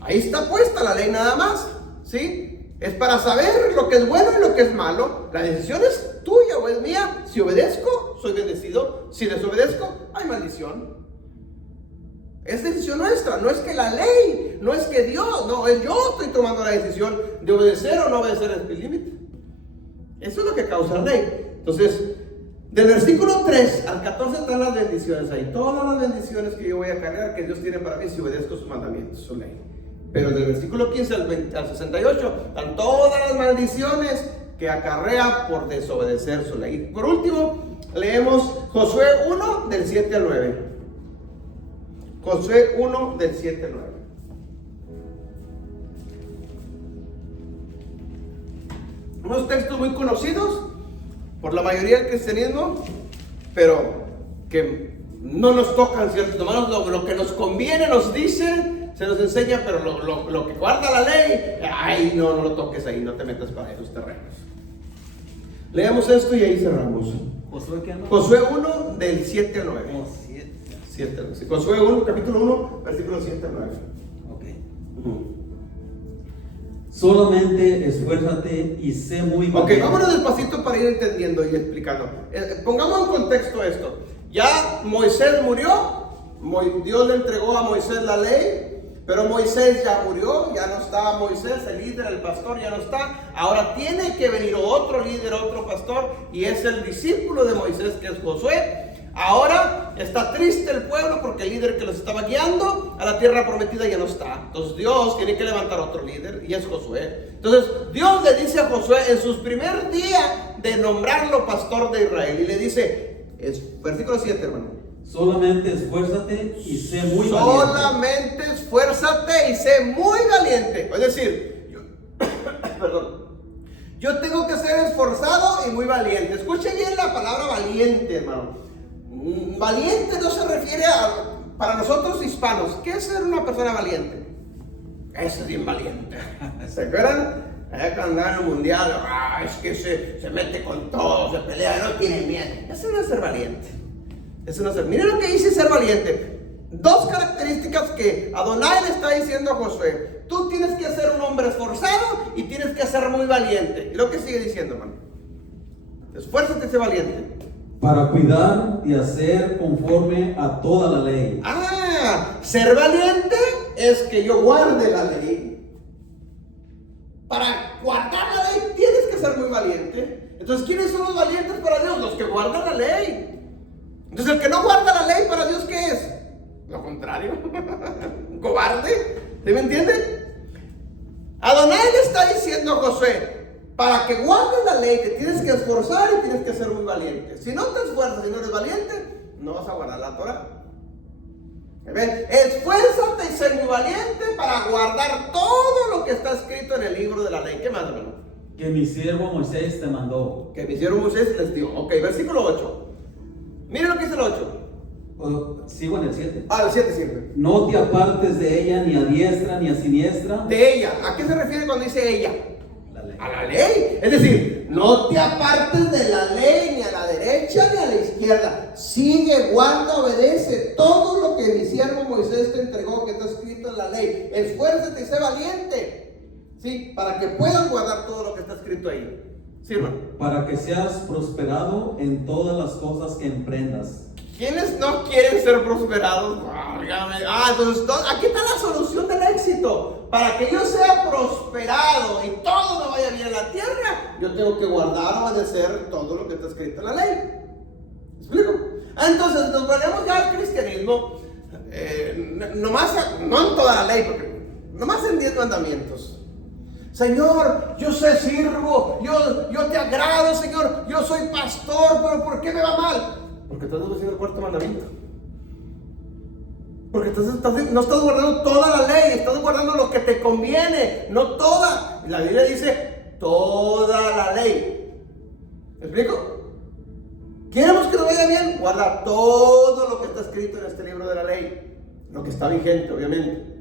Ahí está puesta la ley nada más, ¿sí? Es para saber lo que es bueno y lo que es malo. La decisión es tuya o es mía. Si obedezco, soy bendecido. Si desobedezco, hay maldición. Es decisión nuestra. No es que la ley No es que Dios, no, es yo estoy tomando la decisión de obedecer o no obedecer el speed limit. Eso es lo que causa la ley. Entonces, del versículo 3 al 14 están las bendiciones ahí. Todas las bendiciones que yo voy a cargar, que Dios tiene para mí si obedezco sus mandamientos, su ley. Pero del versículo 15 al 68 están todas las maldiciones que acarrea por desobedecer su ley. Por último, leemos Josué 1 del 7 al 9. Josué 1 del 7 al 9. Unos textos muy conocidos por la mayoría del cristianismo, pero que no nos tocan, ¿cierto? Nomás lo que nos conviene nos dice, se nos enseña, pero lo que guarda la ley, ay, no lo toques ahí, no te metas para esos terrenos. Leamos esto y ahí cerramos. ¿Josué qué? Josué 1 del 7 al 9. Oh, 7. 7 al 9. Sí, Josué 1, capítulo 1, versículo 7 al 9. Ok. Solamente esfuérzate y sé muy Ok, valiente. vámonos despacito para ir entendiendo y explicando. Pongamos en contexto esto. Ya Moisés murió, Dios le entregó a Moisés la ley, pero Moisés ya murió, ya no está Moisés, el líder, el pastor ya no está. Ahora tiene que venir otro líder, otro pastor, y es el discípulo de Moisés, que es Josué. Ahora está triste el pueblo porque el líder que los estaba guiando a la tierra prometida ya no está. Entonces Dios tiene que levantar otro líder y es Josué. Entonces Dios le dice a Josué en su primer día de nombrarlo pastor de Israel, y le dice, versículo 7, hermano. Solamente esfuérzate y sé muy valiente. Solamente esfuérzate y sé muy valiente. Es decir, yo tengo que ser esforzado y muy valiente. Escuche bien la palabra valiente, hermano. Valiente no se refiere para nosotros hispanos. ¿Qué es ser una persona valiente? Es bien valiente. ¿Se acuerdan? Allá cuando andaban en el mundial, es que se mete con todo, se pelea, no tiene miedo. Eso no es ser valiente. Eso no es ser. Miren lo que dice ser valiente. Dos características que Adonai le está diciendo a Josué. Tú tienes que ser un hombre esforzado y tienes que ser muy valiente. Y lo que sigue diciendo, hermano. Esfuérzate y sé valiente. Para cuidar y hacer conforme a toda la ley. Ser valiente es que yo guarde la ley. Para guardar la ley tienes que ser muy valiente. Entonces, ¿quiénes son los valientes para Dios? Los que guardan la ley. Entonces, el que no guarda la ley para Dios, ¿qué es? Lo contrario. Un cobarde. ¿Sí me entienden? Adonai le está diciendo a Josué, para que guardes la ley te tienes que esforzar y tienes que ser muy valiente. Si no te esfuerzas y no eres valiente, no vas a guardar la Torah. Esfuérzate y sé muy valiente para guardar todo lo que está escrito en el libro de la ley. ¿Qué más, hermano? Que mi siervo Moisés te mandó. Que mi siervo Moisés les dio. Ok, versículo 8. Miren lo que dice el 8. Sigo en el 7. El 7 siempre. No te apartes de ella ni a diestra ni a siniestra. De ella. ¿A qué se refiere cuando dice ella? La ley. A la ley. Es decir, no te apartes de la ley ni a la derecha ni a la izquierda. Sigue, guarda, obedece todo lo que mi siervo Moisés te entregó, que está escrito en la ley. Esfuérzate y sé valiente. Sí, para que puedas guardar todo lo que está escrito ahí. Sí, hermano. Para que seas prosperado en todas las cosas que emprendas. ¿Quiénes no quieren ser prosperados? Entonces aquí está la solución del éxito. Para que yo sea prosperado y todo me vaya bien en la tierra, yo tengo que guardar, obedecer todo lo que está escrito en la ley. ¿Me explico? Entonces nos ponemos ya al cristianismo, no en toda la ley, porque nomás en 10 mandamientos. Señor, yo sé sirvo, yo te agrado, Señor, yo soy pastor, pero ¿por qué me va mal? Porque estás obedeciendo el cuarto mandamiento. Porque no estás guardando toda la ley, estás guardando lo que te conviene, no toda. Y la Biblia dice toda la ley. ¿Me explico? ¿Queremos que nos vaya bien? Guarda todo lo que está escrito en este libro de la ley. Lo que está vigente, obviamente.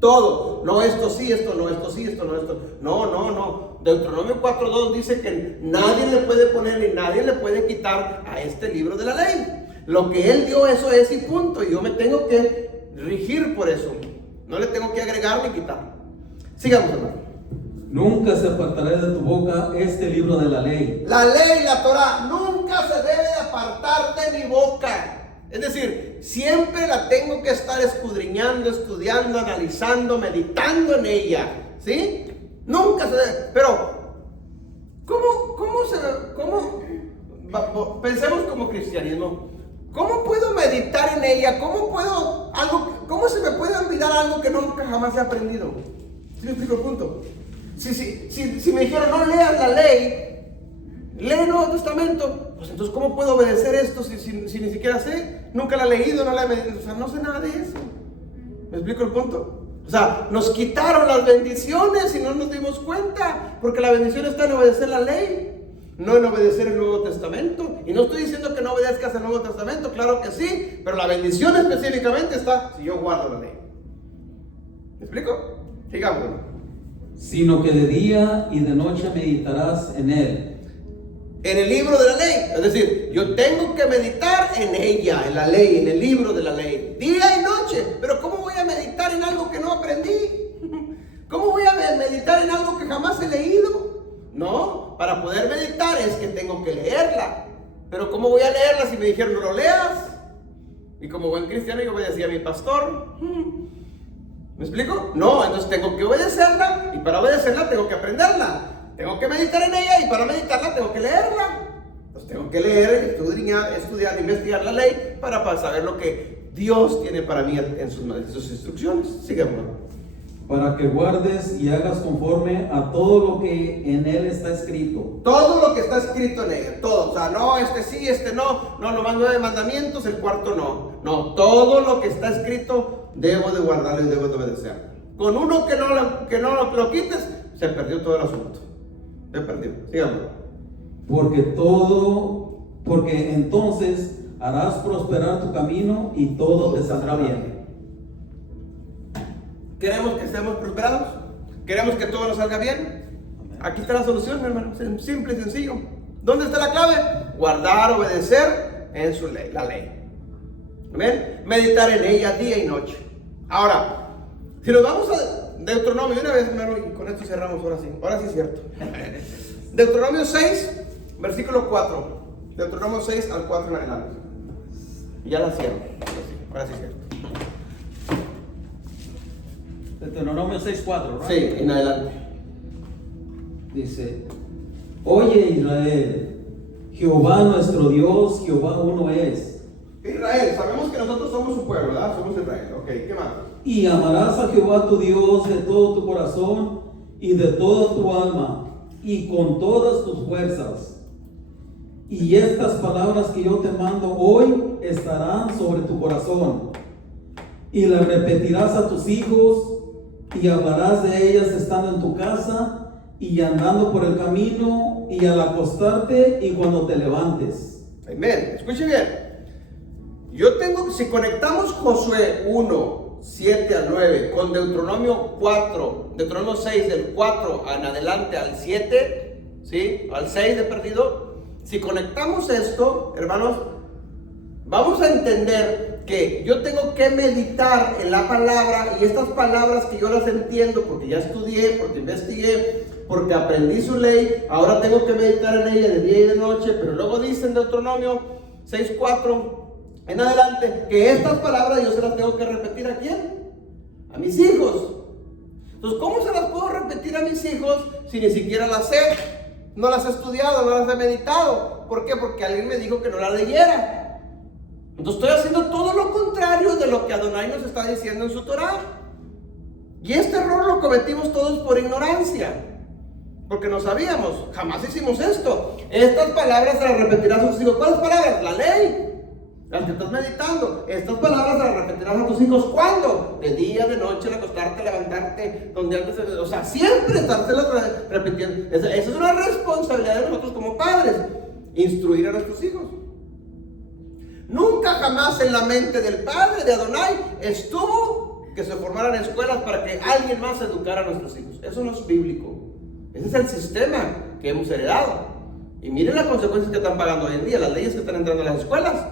Todo. No esto sí, esto no, esto sí, esto no, esto. No. Deuteronomio 4:2 dice que nadie le puede poner ni nadie le puede quitar a este libro de la ley. Lo que Él dio, eso es y punto. Y yo me tengo que regir por eso. No le tengo que agregar ni quitar. Sigamos, hermano. Nunca se apartará de tu boca este libro de la ley. La ley, la Torah, nunca se debe apartar de mi boca. Es decir, siempre la tengo que estar escudriñando, estudiando, analizando, meditando en ella, ¿sí? Nunca se debe. Pero, pensemos como cristianismo, ¿cómo puedo meditar en ella? ¿Cómo se me puede olvidar algo que nunca jamás he aprendido? ¿Sí me explico el punto? Si me dijeron, no leas la ley, lee el Nuevo Testamento, pues entonces ¿cómo puedo obedecer esto si ni siquiera sé? Nunca la he leído, no la he meditado, o sea, no sé nada de eso. ¿Me explico el punto? O sea, nos quitaron las bendiciones y no nos dimos cuenta, porque la bendición está en obedecer la ley, no en obedecer el Nuevo Testamento. Y no estoy diciendo que no obedezcas el Nuevo Testamento, claro que sí, pero la bendición específicamente está si yo guardo la ley. ¿Me explico? Sigamos. Sino que de día y de noche meditarás en él. En el libro de la ley, es decir, yo tengo que meditar en ella, en la ley, en el libro de la ley, día y noche. Pero ¿cómo voy a meditar en algo que no aprendí? ¿Cómo voy a meditar en algo que jamás he leído? No, para poder meditar es que tengo que leerla. Pero ¿cómo voy a leerla si me dijeron no lo leas? Y como buen cristiano yo obedecía a mi pastor. ¿Me explico? No, entonces tengo que obedecerla, y para obedecerla tengo que aprenderla. Tengo que meditar en ella, y para meditarla tengo que leerla. Entonces tengo que leer, estudiar, investigar la ley para saber lo que Dios tiene para mí en sus instrucciones. Sigamos. Para que guardes y hagas conforme a todo lo que en él está escrito. Todo lo que está escrito en ella, todo. O sea, no, sí, no, nomás 9 mandamientos, el cuarto no. No, todo lo que está escrito debo de guardarlo y debo de obedecer. Con uno que no lo quites, se perdió todo el asunto. Se perdió. Sigamos. Porque entonces harás prosperar tu camino y todo te saldrá bien. ¿Queremos que seamos prosperados? ¿Queremos que todo nos salga bien? Aquí está la solución, mi hermano. Simple y sencillo. ¿Dónde está la clave? Guardar, obedecer en su ley, la ley. ¿Amén? Meditar en ella día y noche. Ahora, si nos vamos a Deuteronomio, una vez, hermano, y con esto cerramos, ahora sí es cierto. Deuteronomio 6, versículo 4. Deuteronomio 6 al 4 en adelante. Y ya la cierro. Ahora sí es cierto. Deuteronomio 6:4, ¿no? Sí, en adelante. Dice: Oye Israel, Jehová nuestro Dios, Jehová uno es. Israel, sabemos que nosotros somos su pueblo, ¿verdad? Somos Israel. Ok, ¿qué más? Y amarás a Jehová tu Dios de todo tu corazón y de toda tu alma y con todas tus fuerzas. Y estas palabras que yo te mando hoy estarán sobre tu corazón, y las repetirás a tus hijos, y hablarás de ellas estando en tu casa y andando por el camino y al acostarte y cuando te levantes. Amén. Escuche bien. Si conectamos Josué 1, 7 al 9 con Deuteronomio 4, Deuteronomio 6 del 4 en adelante al 7, ¿sí? Al 6 de perdido. Si conectamos esto, hermanos, vamos a entender que yo tengo que meditar en la palabra, y estas palabras que yo las entiendo porque ya estudié, porque investigué, porque aprendí su ley, ahora tengo que meditar en ella de día y de noche. Pero luego dice en Deuteronomio 6:4 en adelante que estas palabras yo se las tengo que repetir ¿a quién? A mis hijos. Entonces, ¿cómo se las puedo repetir a mis hijos si ni siquiera las sé? No las he estudiado, no las he meditado. ¿Por qué? Porque alguien me dijo que no las leyera. Entonces estoy haciendo todo lo contrario de lo que Adonai nos está diciendo en su Torah. Y este error lo cometimos todos por ignorancia, porque no sabíamos, jamás hicimos esto. Estas palabras se las repetirás a tus hijos. ¿Cuáles palabras? La ley, las que estás meditando. Estas palabras se las repetirás a tus hijos. ¿Cuándo? De día, de noche, al acostarte, levantarte, donde antes, o sea, siempre estárselas repitiendo. Esa es una responsabilidad de nosotros como padres, instruir a nuestros hijos. Nunca jamás en la mente del padre de Adonai estuvo que se formaran escuelas para que alguien más educara a nuestros hijos. Eso no es bíblico. Ese es el sistema que hemos heredado. Y miren las consecuencias que están pagando hoy en día, las leyes que están entrando a las escuelas.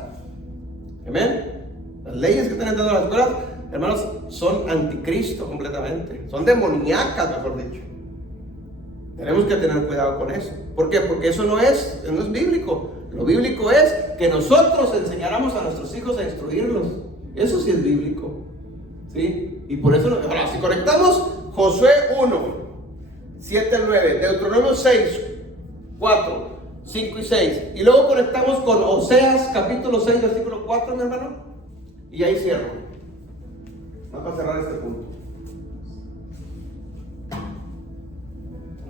Amén. Las leyes que están entrando a las escuelas, hermanos, son anticristo completamente. Son demoníacas, mejor dicho. Tenemos que tener cuidado con eso. ¿Por qué? Porque eso no es bíblico. Lo bíblico es que nosotros enseñáramos a nuestros hijos a instruirlos. Eso sí es bíblico. ¿Sí? Y por eso, ahora, si conectamos Josué 1, 7 al 9, Deuteronomio 6, 4, 5 y 6, y luego conectamos con Oseas capítulo 6, versículo 4, mi hermano, y ahí cierro. Vamos a cerrar este punto.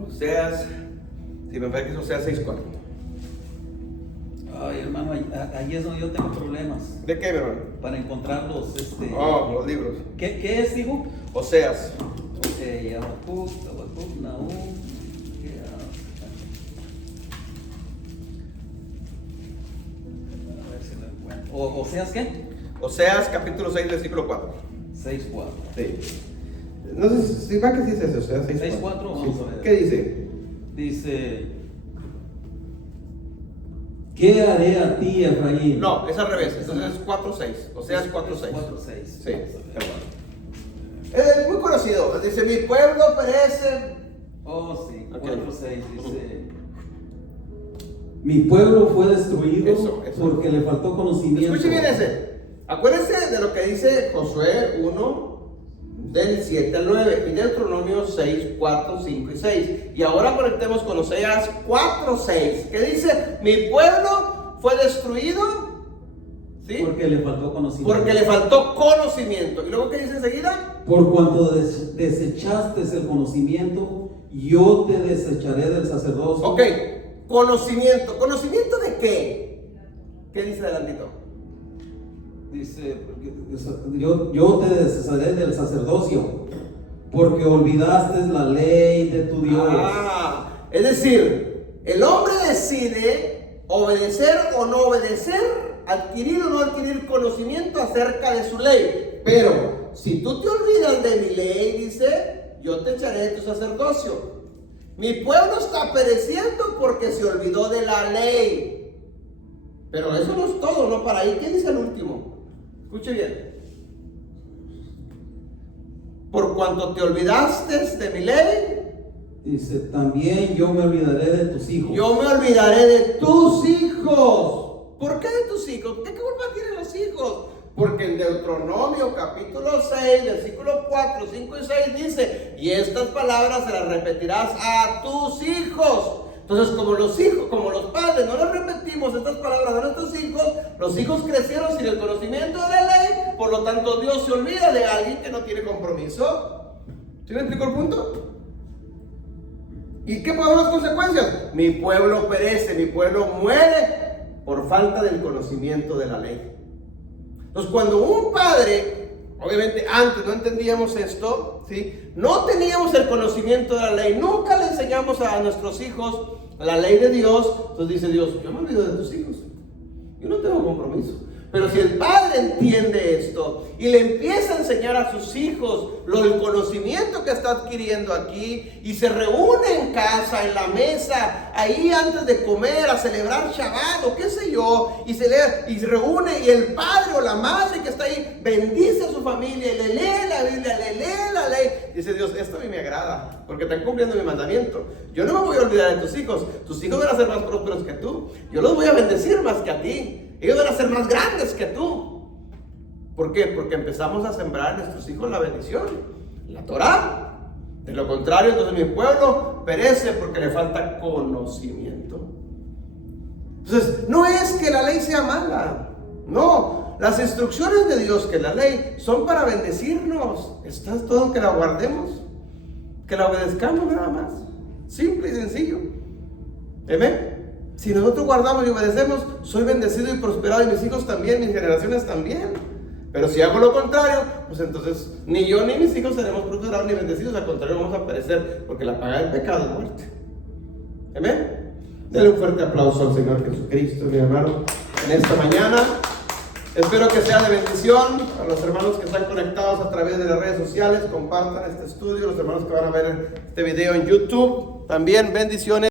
Oseas, si me parece que es Oseas 6, 4. Ay, hermano, ahí es donde yo tengo problemas. ¿De qué, mi hermano? Para encontrar los libros. ¿Qué es, digo? Oseas. Habacuc, Nahum. A ver si lo encuentro. ¿Oseas qué? Oseas capítulo 6, versículo 4. 6:4. Sí. No sé si va que sí es eso, Oseas 6, 6:4, 4. vamos a ver. ¿Qué dice? Dice, ¿qué haré a ti, Efraín? No, es al revés. Entonces es 4, 6. Oseas 4, 6. 4:6. Sí, es muy conocido. Dice, mi pueblo perece. Oh, sí, Ok. 4:6 dice, mi pueblo fue destruido Eso. porque le faltó conocimiento. Escuche bien ese. Acuérdense de lo que dice Josué 1, del 7 al 9, y Deuteronomio 6, 4, 5 y 6. Y ahora conectemos con Oseas 4, 6, que dice, mi pueblo fue destruido, ¿sí? Porque le faltó conocimiento. Porque le faltó conocimiento. ¿Y luego qué dice enseguida? Por cuanto desechaste el conocimiento, yo te desecharé del sacerdocio. Ok, conocimiento. ¿Conocimiento de qué? ¿Qué dice adelantito? Dice, yo te desecharé del sacerdocio, porque olvidaste la ley de tu Dios. Es decir, el hombre decide obedecer o no obedecer, adquirir o no adquirir conocimiento acerca de su ley. Pero si tú te olvidas de mi ley, dice, yo te echaré de tu sacerdocio. Mi pueblo está pereciendo porque se olvidó de la ley. Pero eso no es todo, no para ahí. ¿Qué dice el último? Escuche bien. Por cuanto te olvidaste de mi ley, dice, también yo me olvidaré de tus hijos. yo me olvidaré de tus hijos. ¿Por qué de tus hijos? ¿Qué culpa tienen los hijos? Porque en Deuteronomio capítulo 6, versículo 4, 5 y 6 dice, y estas palabras se las repetirás a tus hijos. Entonces, como los padres no les repetimos estas palabras a nuestros hijos, los hijos crecieron sin el conocimiento de la ley, por lo tanto Dios se olvida de alguien que no tiene compromiso. ¿Sí me explico el punto? ¿Y qué podemos las consecuencias? Mi pueblo perece, mi pueblo muere por falta del conocimiento de la ley. Entonces, cuando un padre, obviamente antes no entendíamos esto, ¿sí? No teníamos el conocimiento de la ley, nunca le enseñamos a nuestros hijos la ley de Dios, entonces dice Dios, yo me olvido de tus hijos, yo no tengo compromiso. Pero si el padre entiende esto y le empieza a enseñar a sus hijos el conocimiento que está adquiriendo aquí, y se reúne en casa, en la mesa, ahí antes de comer, a celebrar Shabbat o qué sé yo, y se reúne, y el padre o la madre que está ahí bendice a su familia y le lee la Biblia, le lee la ley, dice Dios, esto a mí me agrada porque están cumpliendo mi mandamiento. Yo no me voy a olvidar de tus hijos van a ser más prósperos que tú, yo los voy a bendecir más que a ti. Ellos van a ser más grandes que tú. ¿Por qué? Porque empezamos a sembrar en nuestros hijos la bendición, la Torah. De lo contrario, entonces mi pueblo perece porque le falta conocimiento. Entonces, no es que la ley sea mala. No, las instrucciones de Dios, que es la ley, son para bendecirnos. Está todo que la guardemos, que la obedezcamos nada más. Simple y sencillo. ¿Amén? Si nosotros guardamos y obedecemos, soy bendecido y prosperado, y mis hijos también, mis generaciones también. Pero si hago lo contrario, pues entonces ni yo ni mis hijos seremos prosperados ni bendecidos, al contrario vamos a perecer, porque la paga del pecado es muerte. Amén. Denle un fuerte aplauso al Señor Jesucristo, mi hermano, en esta mañana. Espero que sea de bendición a los hermanos que están conectados a través de las redes sociales. Compartan este estudio, los hermanos que van a ver este video en YouTube, también bendiciones.